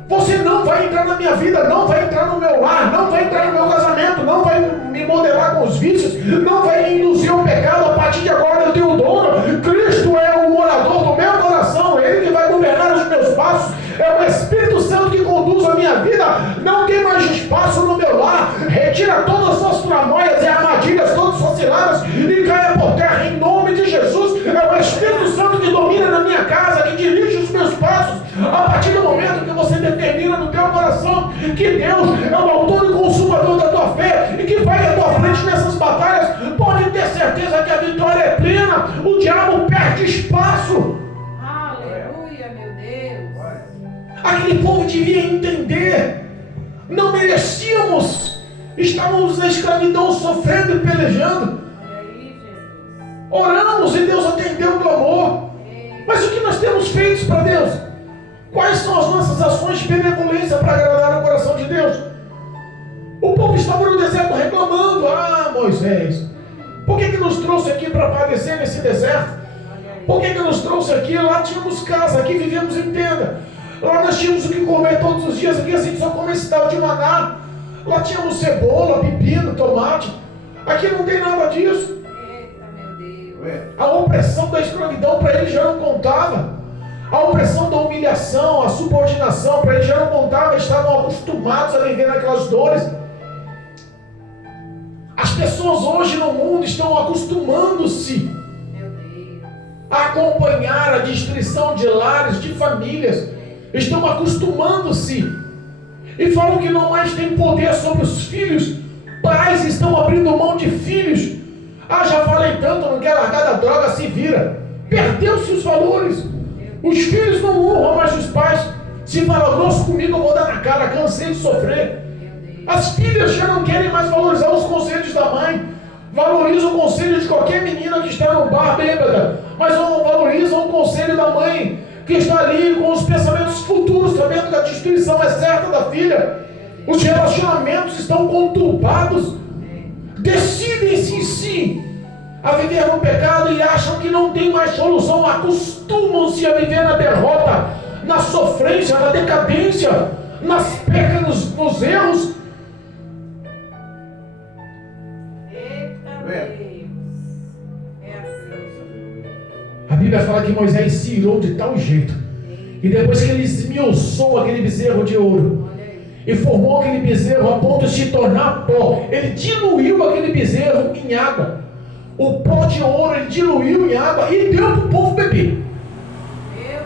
Você não vai entrar na minha vida, não vai entrar no meu lar, não vai entrar no meu casamento, não vai me modelar com os vícios, não vai induzir o pecado. A partir de agora eu tenho o dono. Cristo é o morador do meu coração, ele que vai governar os meus passos. É o Espírito Santo que conduz a minha vida. Não tem mais espaço no meu lar. Retira todas as suas tramóias e armadilhas, todas as suas ciladas, e caia por terra em nome de Jesus. É o Espírito Santo que domina na minha casa, que dirige os meus passos. A partir do momento que você determina no teu coração que Deus é o autor e consumador da tua fé e que vai à tua frente nessas batalhas, pode ter certeza que a vitória é plena. O diabo perde espaço. Aleluia, meu Deus. Aquele povo devia entender, não merecíamos, estávamos na escravidão, sofrendo e pelejando. Oramos e Deus atendeu o clamor. Mas o que nós temos feito para Deus? Quais são as nossas ações de benevolência para agradar o coração de Deus? O povo estava no deserto reclamando: ah, Moisés, por que nos trouxe aqui para padecer nesse deserto? Por que nos trouxe aqui? Lá tínhamos casa, aqui vivíamos em tenda. Lá nós tínhamos o que comer todos os dias, aqui a gente só come esse tal de maná. Lá tínhamos cebola, pepino, tomate. Aqui não tem nada disso. Eita, meu Deus. A opressão da escravidão para eles já não contava. A opressão da humilhação, a subordinação para eles já não contava. Estavam acostumados a viver naquelas dores. As pessoas hoje no mundo estão acostumando-se a acompanhar a destruição de lares, de famílias. Estão acostumando-se e falam que não mais tem poder sobre os filhos. Pais estão abrindo mão de filhos. Ah, já falei tanto, não quer largar da droga, se vira. Perdeu-se os valores. Os filhos não honram mais os pais. Se fala grosso comigo, eu vou dar na cara, cansei de sofrer. As filhas já não querem mais valorizar os conselhos da mãe. Valorizam o conselho de qualquer menina que está no bar bêbada, mas não valorizam o conselho da mãe, que está ali com os pensamentos futuros, sabendo que a destruição é certa da filha. Os relacionamentos estão conturbados. Decidem-se sim a viver no pecado e acham que não tem mais solução. Acostumam-se a viver na derrota, na sofrência, na decadência, nas percas, nos erros. A Bíblia fala que Moisés se irou de tal jeito, e depois que ele esmiuçou aquele bezerro de ouro e formou aquele bezerro a ponto de se tornar pó, ele diluiu aquele bezerro em água. O pó de ouro ele diluiu em água e deu para o povo beber. Meu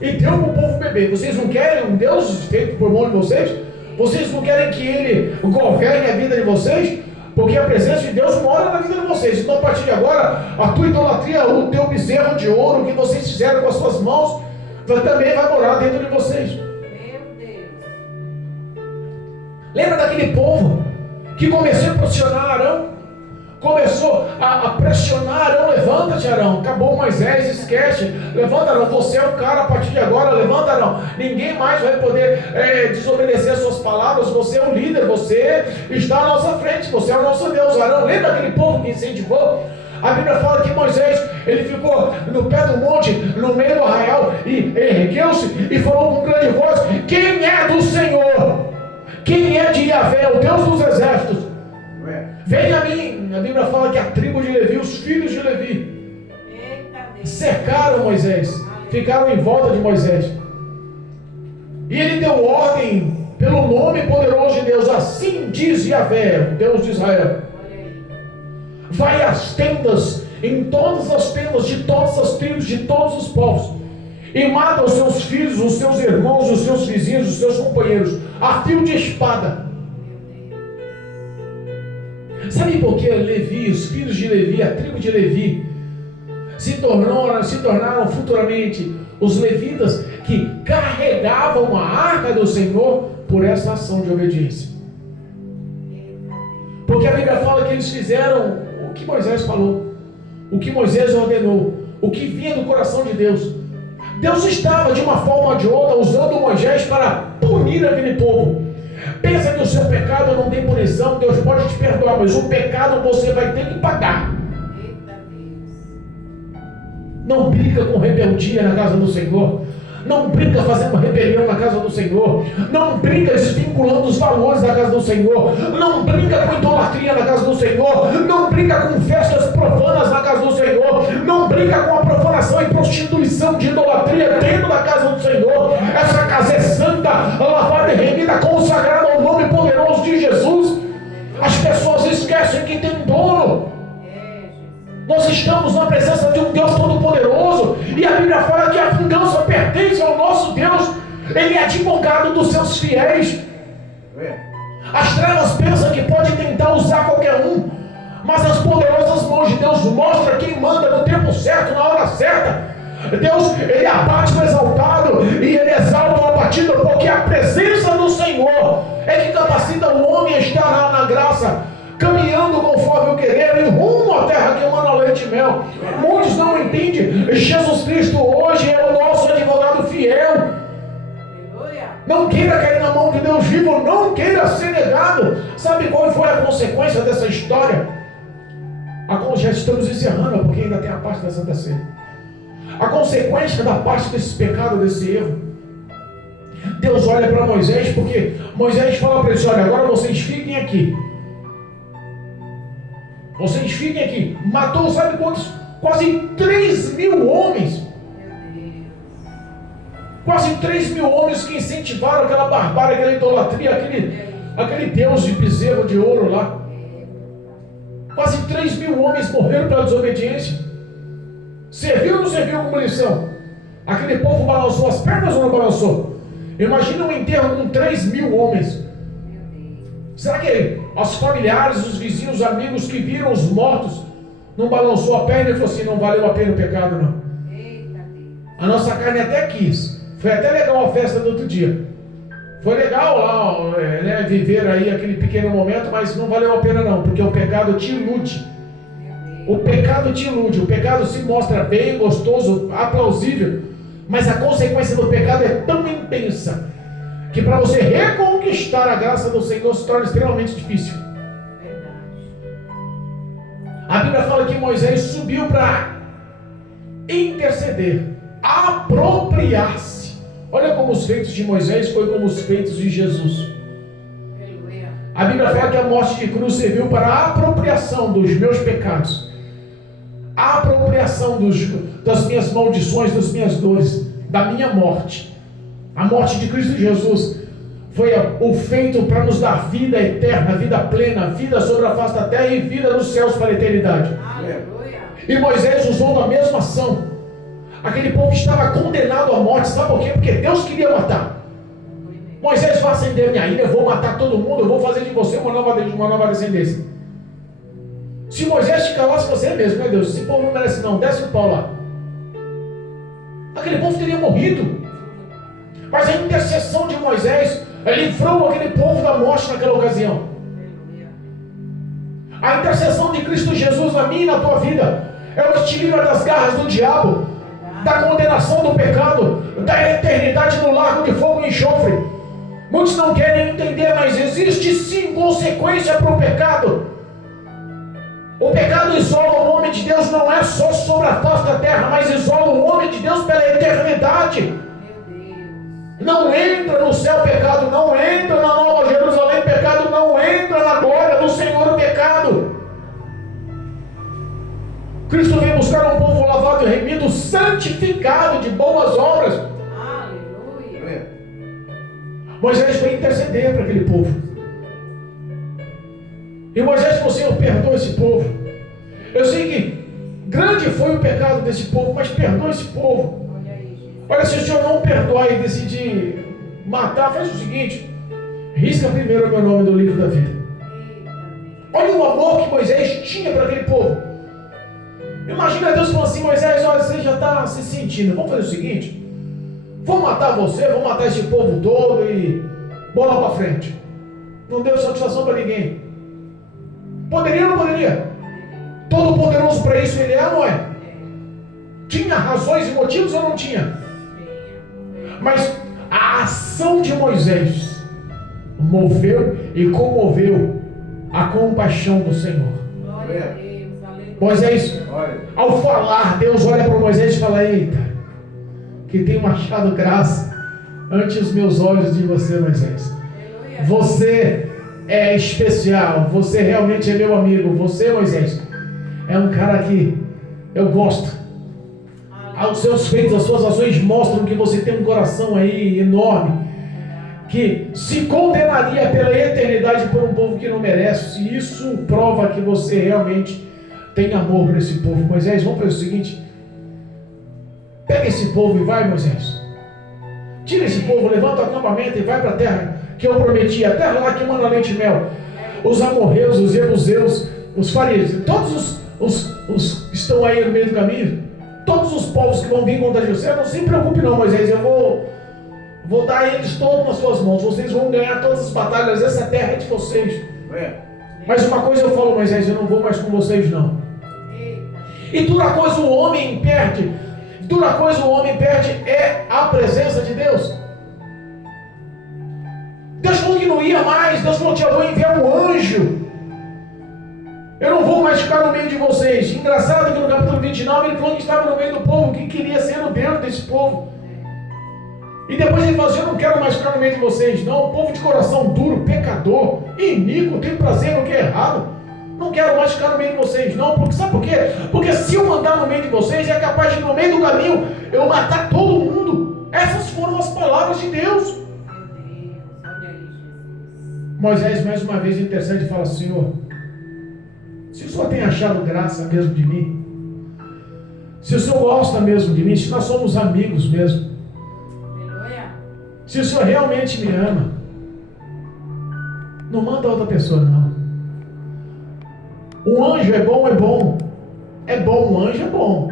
Deus. E deu para o povo beber. Vocês não querem um Deus feito por mão de vocês? Vocês não querem que ele governe a vida de vocês? Porque a presença de Deus mora na vida de vocês. Então a partir de agora, a tua idolatria, o teu bezerro de ouro que vocês fizeram com as suas mãos, também vai morar dentro de vocês. Meu Deus. Lembra daquele povo que começou a pressionar Arão? começou a pressionar Arão: levanta-te, Arão, acabou Moisés, esquece, levanta, Arão, você é o cara a partir de agora, levanta, Arão, ninguém mais vai poder desobedecer as suas palavras, você é o líder, você está à nossa frente, você é o nosso Deus. Arão, lembra aquele povo que incentivou? A Bíblia fala que Moisés, ele ficou no pé do monte, no meio do arraial, e ergueu-se e falou com grande voz: quem é do Senhor? Quem é de Yahvé, o Deus dos exércitos? Vem a mim. A Bíblia fala que a tribo de Levi, os filhos de Levi, cercaram Moisés, ficaram em volta de Moisés. E ele deu ordem pelo nome poderoso de Deus: assim diz Yahvé, Deus de Israel: vai às tendas, em todas as tendas de todas as tribos, de todos os povos, e mata os seus filhos, os seus irmãos, os seus vizinhos, os seus companheiros, a fio de espada. Sabe por que Levi, os filhos de Levi, a tribo de Levi, se tornaram futuramente os levitas que carregavam a arca do Senhor por essa ação de obediência? Porque a Bíblia fala que eles fizeram o que Moisés falou, o que Moisés ordenou, o que vinha do coração de Deus. Deus estava de uma forma ou de outra usando Moisés para punir aquele povo. Pensa que o seu pecado não tem punição, Deus pode te perdoar, mas o pecado você vai ter que pagar. Não brinca com rebeldia na casa do Senhor. Não brinca fazendo rebelião na casa do Senhor. Não brinca desvinculando os valores da casa do Senhor. Não brinca com idolatria na casa do Senhor. Não brinca com festas profanas na casa do Senhor. Não brinca com a profanação e prostituição de idolatria dentro da casa do Senhor. Essa casa é santa, lavada e remida, consagrada ao nome poderoso de Jesus. As pessoas esquecem que tem dono. Nós estamos na presença de um Deus Todo-Poderoso, e a Bíblia fala que a vingança pertence ao nosso Deus. Ele é advogado dos seus fiéis. As trevas pensam que pode tentar usar qualquer um, mas as poderosas mãos de Deus mostram quem manda no tempo certo, na hora certa. Deus, ele abate o exaltado e ele exalta o abatido, porque a presença do Senhor é que capacita o homem a estar lá na graça, caminhando conforme o querer, em rumo à terra que emana leite e mel. Muitos não entendem. Jesus Cristo hoje é o nosso advogado fiel. Não queira cair na mão de Deus vivo, não queira ser negado. Sabe qual foi a consequência dessa história? Já estamos encerrando, porque ainda tem a parte da Santa Ceia. A consequência da parte desse pecado, desse erro, Deus olha para Moisés, porque Moisés fala para eles: olha, agora vocês fiquem aqui. Vocês fiquem aqui. Matou, sabe quantos? Quase 3.000 homens. Quase 3.000 homens que incentivaram aquela barbárie, aquela idolatria, aquele Deus de bezerro de ouro lá. Quase 3.000 homens morreram pela desobediência. Serviu ou não serviu como lição? Aquele povo balançou as pernas ou não balançou? Imagina um enterro com 3.000 homens. Será que os familiares, os vizinhos, os amigos que viram os mortos não balançou a perna e falou assim: não valeu a pena o pecado, não? A nossa carne até quis. Foi até legal a festa do outro dia. Foi legal lá, né, viver aí aquele pequeno momento, mas não valeu a pena não, porque o pecado te ilude. O pecado te ilude. O pecado se mostra bem, gostoso, aplausível, mas a consequência do pecado é tão intensa que para você reconquistar a graça do Senhor se torna extremamente difícil. A Bíblia fala que Moisés subiu para interceder, apropriar-se. Olha como os feitos de Moisés foi como os feitos de Jesus. A Bíblia fala que a morte de cruz serviu para a apropriação dos meus pecados, a apropriação das minhas maldições, das minhas dores, da minha morte. A morte de Cristo Jesus foi o feito para nos dar vida eterna, vida plena, vida sobre a face da terra e vida nos céus para a eternidade. Aleluia. E Moisés usou da mesma ação. Aquele povo estava condenado à morte. Sabe por quê? Porque Deus queria matar. Moisés vai acender minha ira, eu vou matar todo mundo, eu vou fazer de você uma nova descendência. Se Moisés te calasse, você mesmo, meu Deus, esse povo não merece não, desce o pau lá. Aquele povo teria morrido. Mas a intercessão de Moisés livrou aquele povo da morte naquela ocasião. A intercessão de Cristo Jesus na minha e na tua vida é o que te livra das garras do diabo, da condenação do pecado, da eternidade no lago de fogo e enxofre. Muitos não querem entender, mas existe sim consequência para o pecado. O pecado isola o homem de Deus, não é só sobre a face da terra, mas isola o homem de Deus pela eternidade. Não entra no céu pecado, não entra na Nova Jerusalém pecado, não entra na glória do Senhor pecado. Cristo veio buscar um povo lavado e remido, santificado de boas obras. Aleluia. Moisés foi interceder para aquele povo. E Moisés falou: Senhor, perdoa esse povo. Eu sei que grande foi o pecado desse povo, mas perdoa esse povo. Olha, se o Senhor não perdoar e decidir matar, faz o seguinte: risca primeiro o meu nome do livro da vida. Olha o amor que Moisés tinha para aquele povo. Imagina Deus falando assim: Moisés, olha, você já está se sentindo, vamos fazer o seguinte, vou matar você, vou matar esse povo todo e bola para frente. Não deu satisfação para ninguém. Poderia ou não poderia? Todo poderoso para isso ele é ou não é? Tinha razões e motivos ou não tinha? Mas a ação de Moisés moveu e comoveu a compaixão do Senhor. Glória a Deus. Moisés, ao falar, Deus olha para Moisés e fala: eita, que tenho achado graça ante os meus olhos de você, Moisés. Você é especial, você realmente é meu amigo. Você, Moisés, é um cara que eu gosto. Os seus feitos, as suas ações mostram que você tem um coração aí enorme, que se condenaria pela eternidade por um povo que não merece. E isso prova que você realmente tem amor por esse povo. Moisés, vamos fazer o seguinte: pega esse povo e vai, Moisés. Tira esse povo, levanta o acampamento e vai para a terra que eu prometi, a terra lá que manda leite e mel. Os amorreus, os jebuseus, os fariseus, todos os que estão aí no meio do caminho, todos os povos que vão vir contra você, não se preocupe não, Moisés, eu vou dar eles todos nas suas mãos, vocês vão ganhar todas as batalhas, essa terra é de vocês. Mas uma coisa eu falo, Moisés, eu não vou mais com vocês não. E dura coisa o homem perde é a presença de Deus. Deus falou que não ia mais, Deus falou que eu vou enviar um anjo. Eu não vou mais ficar no meio de vocês. Engraçado que no capítulo 29 ele falou que estava no meio do povo, que queria ser o Deus desse povo. E depois ele falou assim: eu não quero mais ficar no meio de vocês, não. Povo de coração duro, pecador, iníquo, tem prazer no que é errado. Não quero mais ficar no meio de vocês, não. Porque, sabe por quê? Porque se eu andar no meio de vocês, é capaz de no meio do caminho eu matar todo mundo. Essas foram as palavras de Deus. Moisés mais uma vez intercede e fala: Senhor, se o Senhor tem achado graça mesmo de mim, se o Senhor gosta mesmo de mim, se nós somos amigos mesmo, se o Senhor realmente me ama, não manda outra pessoa não. Um anjo é bom, um anjo é bom.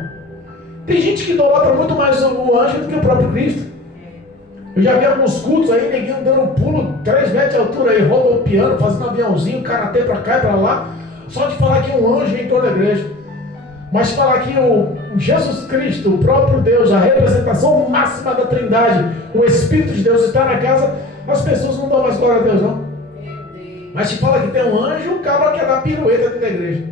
Tem gente que idolatra muito mais o anjo do que o próprio Cristo. Eu já vi alguns cultos aí, neguinho dando um pulo 3 metros de altura aí, roda o piano, fazendo aviãozinho, karatê pra cá e pra lá, só de falar que um anjo entrou na igreja. Mas falar que o Jesus Cristo, o próprio Deus, a representação máxima da Trindade, o Espírito de Deus está na casa, as pessoas não dão mais glória a Deus, não. Mas se fala que tem um anjo, o cabra quer dar pirueta dentro da igreja.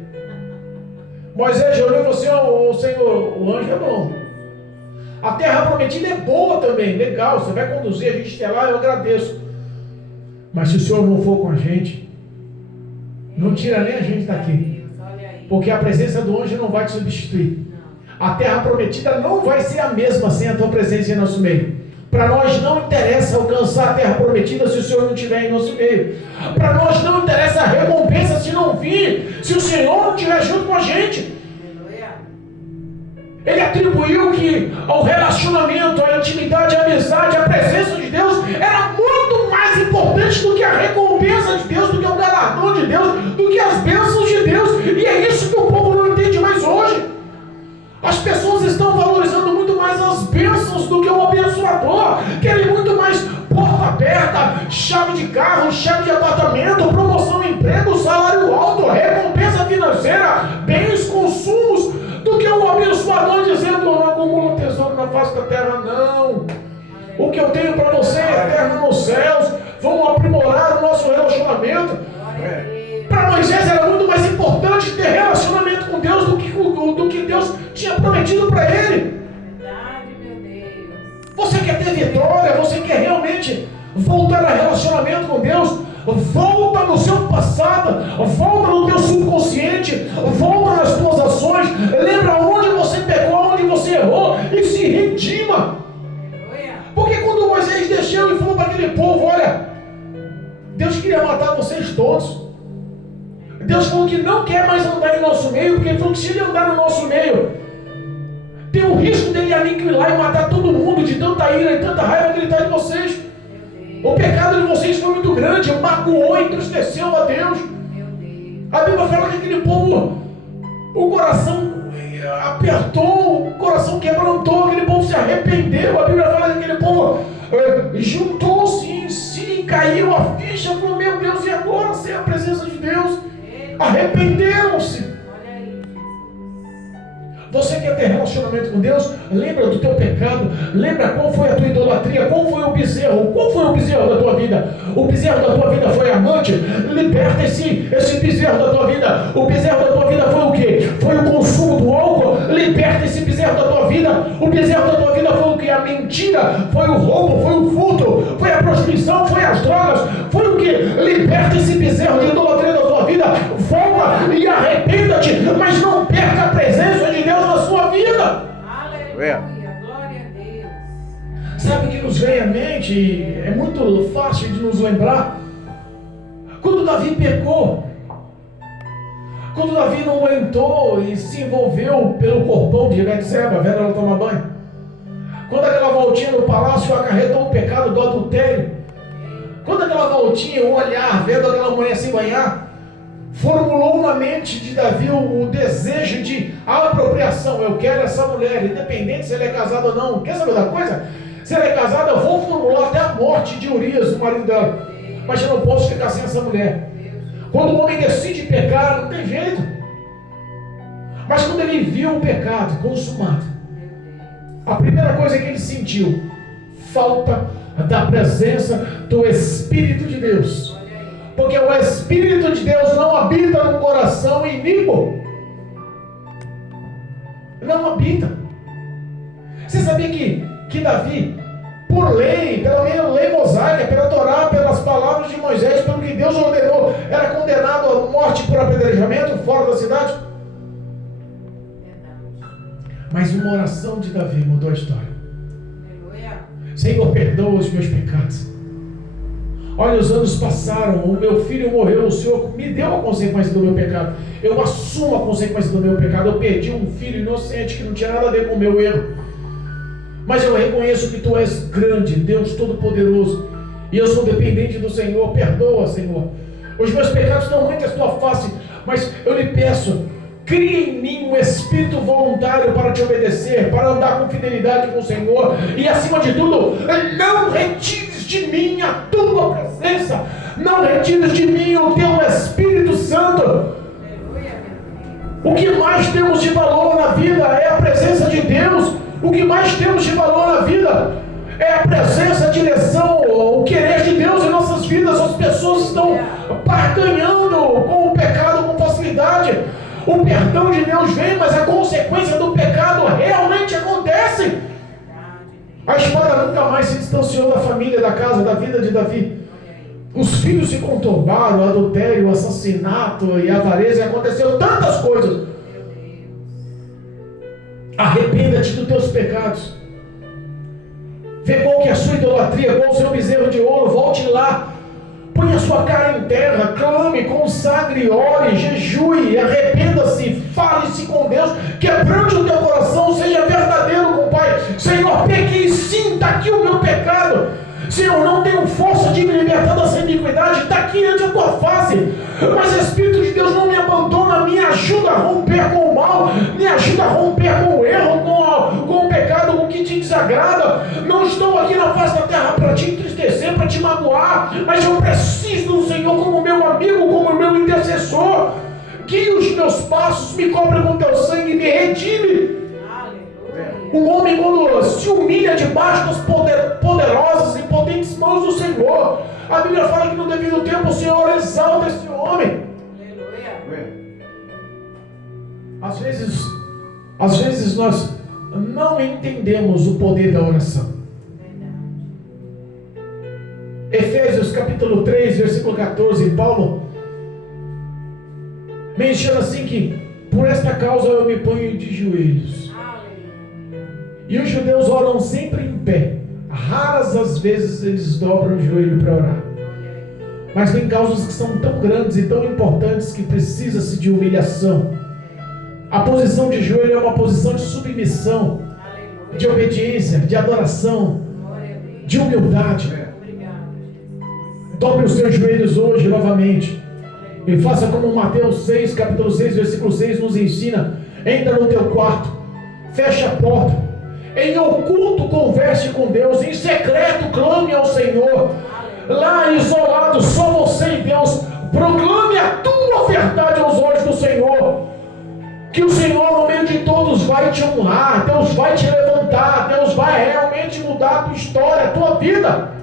Moisés olhou e falou assim: ó, Senhor, o anjo é bom. A terra prometida é boa também, legal, você vai conduzir a gente até lá, eu agradeço. Mas se o Senhor não for com a gente, não tira nem a gente daqui. Porque a presença do anjo não vai te substituir. A terra prometida não vai ser a mesma sem a tua presença em nosso meio. Para nós não interessa alcançar a terra prometida se o Senhor não estiver em nosso meio. Para nós não interessa a recompensa se não vir, se o Senhor não estiver junto com a gente. Ele atribuiu que ao relacionamento, à intimidade, à amizade, à presença de Deus era muito mais importante do que a recompensa de Deus, do que o galardão de Deus, do que as bênçãos de Deus. E é isso que o povo não entende mais hoje. As pessoas estão valorizando muito mais as bênçãos do que o abençoador. Querem muito mais porta aberta, chave de carro, chave de apartamento, promoção, emprego, salário alto, recompensa face da terra, não. O que eu tenho para você é eterno nos céus. Vamos aprimorar o nosso relacionamento. Para Moisés era muito mais importante ter relacionamento com Deus do que Deus tinha prometido para ele. Você quer ter vitória? Você quer realmente voltar a relacionamento com Deus? Volta no seu passado, volta no teu subconsciente, volta nas tuas ações, lembra onde você pecou, onde você errou e se redima. Porque quando Moisés desceu e falou para aquele povo, olha, Deus queria matar vocês todos. Deus falou que não quer mais andar em nosso meio, porque ele falou que se ele andar no nosso meio, tem o risco dele aniquilar e matar todo mundo de tanta ira e tanta raiva que ele está de vocês. O pecado de vocês foi muito grande, magoou, entristeceu a Deus. A Bíblia fala que aquele povo, o coração apertou, o coração quebrantou, aquele povo se arrependeu. A Bíblia fala que aquele povo juntou-se em si, caiu a ficha, falou, meu Deus, e agora sem a presença de Deus? Arrependeram-se. Você quer ter relacionamento com Deus? Lembra do teu pecado, lembra qual foi a tua idolatria, qual foi o bezerro da tua vida? O bezerro da tua vida foi amante? Liberta esse bezerro da tua vida. O bezerro da tua vida foi o quê? Foi o consumo do álcool? Liberta esse bezerro da tua vida. O bezerro da tua vida foi o quê? A mentira, foi o roubo, foi o furto, foi a prostituição, foi as drogas, foi o quê? Liberta esse bezerro de idolatria da tua vida. Volta e arrependa-te, mas não perca a presença de Deus na sua vida. Aleluia, glória a Deus. Sabe o que nos vem à mente? É muito fácil de nos lembrar. Quando Davi pecou, quando Davi não entrou e se envolveu pelo corpão de Betseba, vendo ela tomar banho, quando aquela voltinha no palácio acarretou o pecado do adultério, quando aquela voltinha, o olhar, vendo aquela mulher se banhar, formulou na mente de Davi o desejo de apropriação. Eu quero essa mulher, independente se ela é casada ou não. Quer saber da coisa? Se ela é casada, eu vou formular até a morte de Urias, o marido dela. Mas eu não posso ficar sem essa mulher. Quando o homem decide pecar, não tem jeito. Mas quando ele viu o pecado consumado, a primeira coisa que ele sentiu, falta da presença do Espírito de Deus. Porque o Espírito de Deus não habita no coração iníquo. Não habita. Você sabia que Davi, por lei, pela lei mosaica, pela Torá, pelas palavras de Moisés, pelo que Deus ordenou, era condenado à morte por apedrejamento fora da cidade? Mas uma oração de Davi mudou a história. Senhor, perdoa os meus pecados. Olha, os anos passaram, o meu filho morreu, o Senhor me deu a consequência do meu pecado. Eu assumo a consequência do meu pecado. Eu perdi um filho inocente que não tinha nada a ver com o meu erro. Mas eu reconheço que Tu és grande, Deus Todo-Poderoso, e eu sou dependente do Senhor. Perdoa, Senhor. Os meus pecados estão muito à Tua face, mas eu lhe peço, cria em mim um espírito voluntário para Te obedecer, para andar com fidelidade com o Senhor, e acima de tudo, não retires de mim a Tua presença, não retires de mim o Teu Espírito Santo. O que mais temos de valor na vida é a presença de Deus. O que mais temos de valor na vida é a presença, a direção, o querer de Deus em nossas vidas. As pessoas estão barganhando com o pecado com facilidade. O perdão de Deus vem, mas a consequência do pecado realmente acontece. A espada nunca mais se distanciou da família, da casa, da vida de Davi. Os filhos se conturbaram, o adultério, o assassinato e a avareza, e aconteceu tantas coisas. Arrependa-te dos teus pecados. Vê qual que é a sua idolatria, qual o seu bezerro de ouro, volte lá. Põe a sua cara em terra, clame, consagre, ore, jejue, arrependa-se, fale-se com Deus, quebrante o teu coração, seja verdadeiro com o Pai. Senhor, pequei sim, está aqui o meu pecado. Senhor, não tenho força de me libertar dessa iniquidade, está aqui ante a tua face. Mas Espírito de Deus não me abandona, me ajuda a romper com o mal, me ajuda a romper com o erro, com o pecado, com o que te desagrada. Não estou aqui na face da terra para te entristecer, para te magoar, mas eu preciso do Senhor como meu amigo, como meu intercessor. Guia os meus passos, me cobre com teu sangue, me redime. Um homem, quando se humilha debaixo das poderosas e potentes mãos do Senhor. A Bíblia fala que no devido tempo o Senhor exalta esse homem. Às vezes nós não entendemos o poder da oração. Efésios capítulo 3, versículo 14, Paulo menciona assim que por esta causa eu me ponho de joelhos. E os judeus oram sempre em pé. Raras as vezes eles dobram o joelho para orar. Mas tem causas que são tão grandes e tão importantes que precisa-se de humilhação. A posição de joelho é uma posição de submissão, de obediência, de adoração, de humildade. Dobre os seus joelhos hoje novamente. E faça como Mateus 6, capítulo 6, versículo 6 nos ensina. Entra no teu quarto, fecha a porta, em oculto converse com Deus, em secreto clame ao Senhor. Lá isolado, só você e Deus, proclame a tua verdade aos olhos do Senhor. Que o Senhor no meio de todos vai te honrar, Deus vai te levantar, Deus vai realmente mudar a tua história, a tua vida.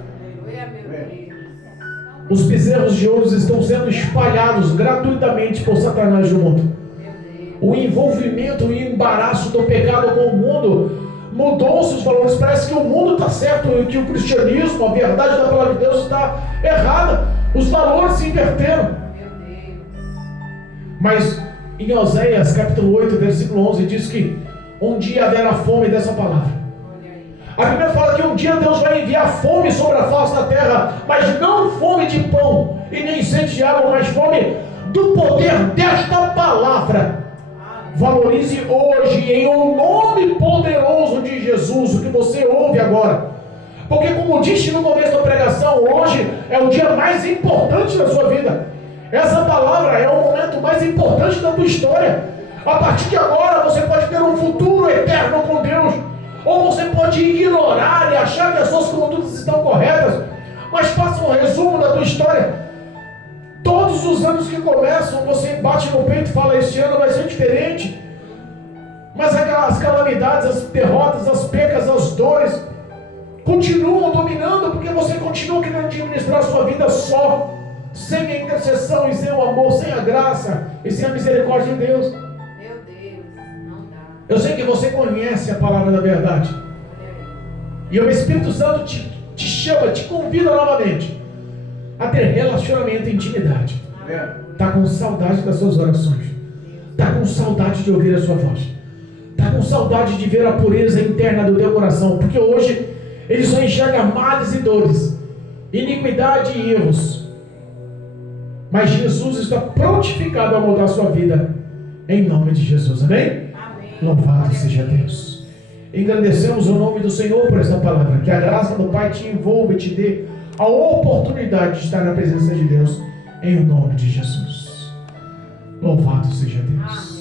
Os bezerros de ouro estão sendo espalhados gratuitamente por Satanás no mundo. O envolvimento e o embaraço do pecado com o mundo mudou-se os valores. Parece que o mundo está certo e que o cristianismo, a verdade da palavra de Deus está errada. Os valores se inverteram. Mas em Oséias capítulo 8, versículo 11 diz que um dia haverá fome dessa palavra. A Bíblia fala que um dia Deus vai enviar fome sobre a face da terra, mas não fome de pão e nem sede de água, mas fome do poder desta palavra. Valorize hoje em o nome poderoso de Jesus o que você ouve agora. Porque como disse no começo da pregação, hoje é o dia mais importante da sua vida. Essa palavra é o momento mais importante da tua história. A partir de agora você pode ter um futuro eterno com Deus. Ou você pode ignorar e achar que as suas condutas estão corretas. Mas faça um resumo da tua história. Todos os anos que começam, você bate no peito e fala: este ano vai ser diferente. Mas aquelas calamidades, as derrotas, as pecas, as dores continuam dominando, porque você continua querendo administrar a sua vida só, sem a intercessão e sem o amor, sem a graça e sem a misericórdia de Deus. Meu Deus, não dá. Eu sei que você conhece a palavra da verdade. E o Espírito Santo te chama, te convida novamente a ter relacionamento e intimidade. Está com saudade das suas orações. Está com saudade de ouvir a sua voz. Está com saudade de ver a pureza interna do teu coração. Porque hoje ele só enxerga males e dores, iniquidade e erros. Mas Jesus está prontificado a mudar a sua vida. Em nome de Jesus, amém? Amém. Louvado seja Deus. Engrandecemos o nome do Senhor por esta palavra. Que a graça do Pai te envolva e te dê a oportunidade de estar na presença de Deus, em nome de Jesus. Louvado seja Deus. Amém.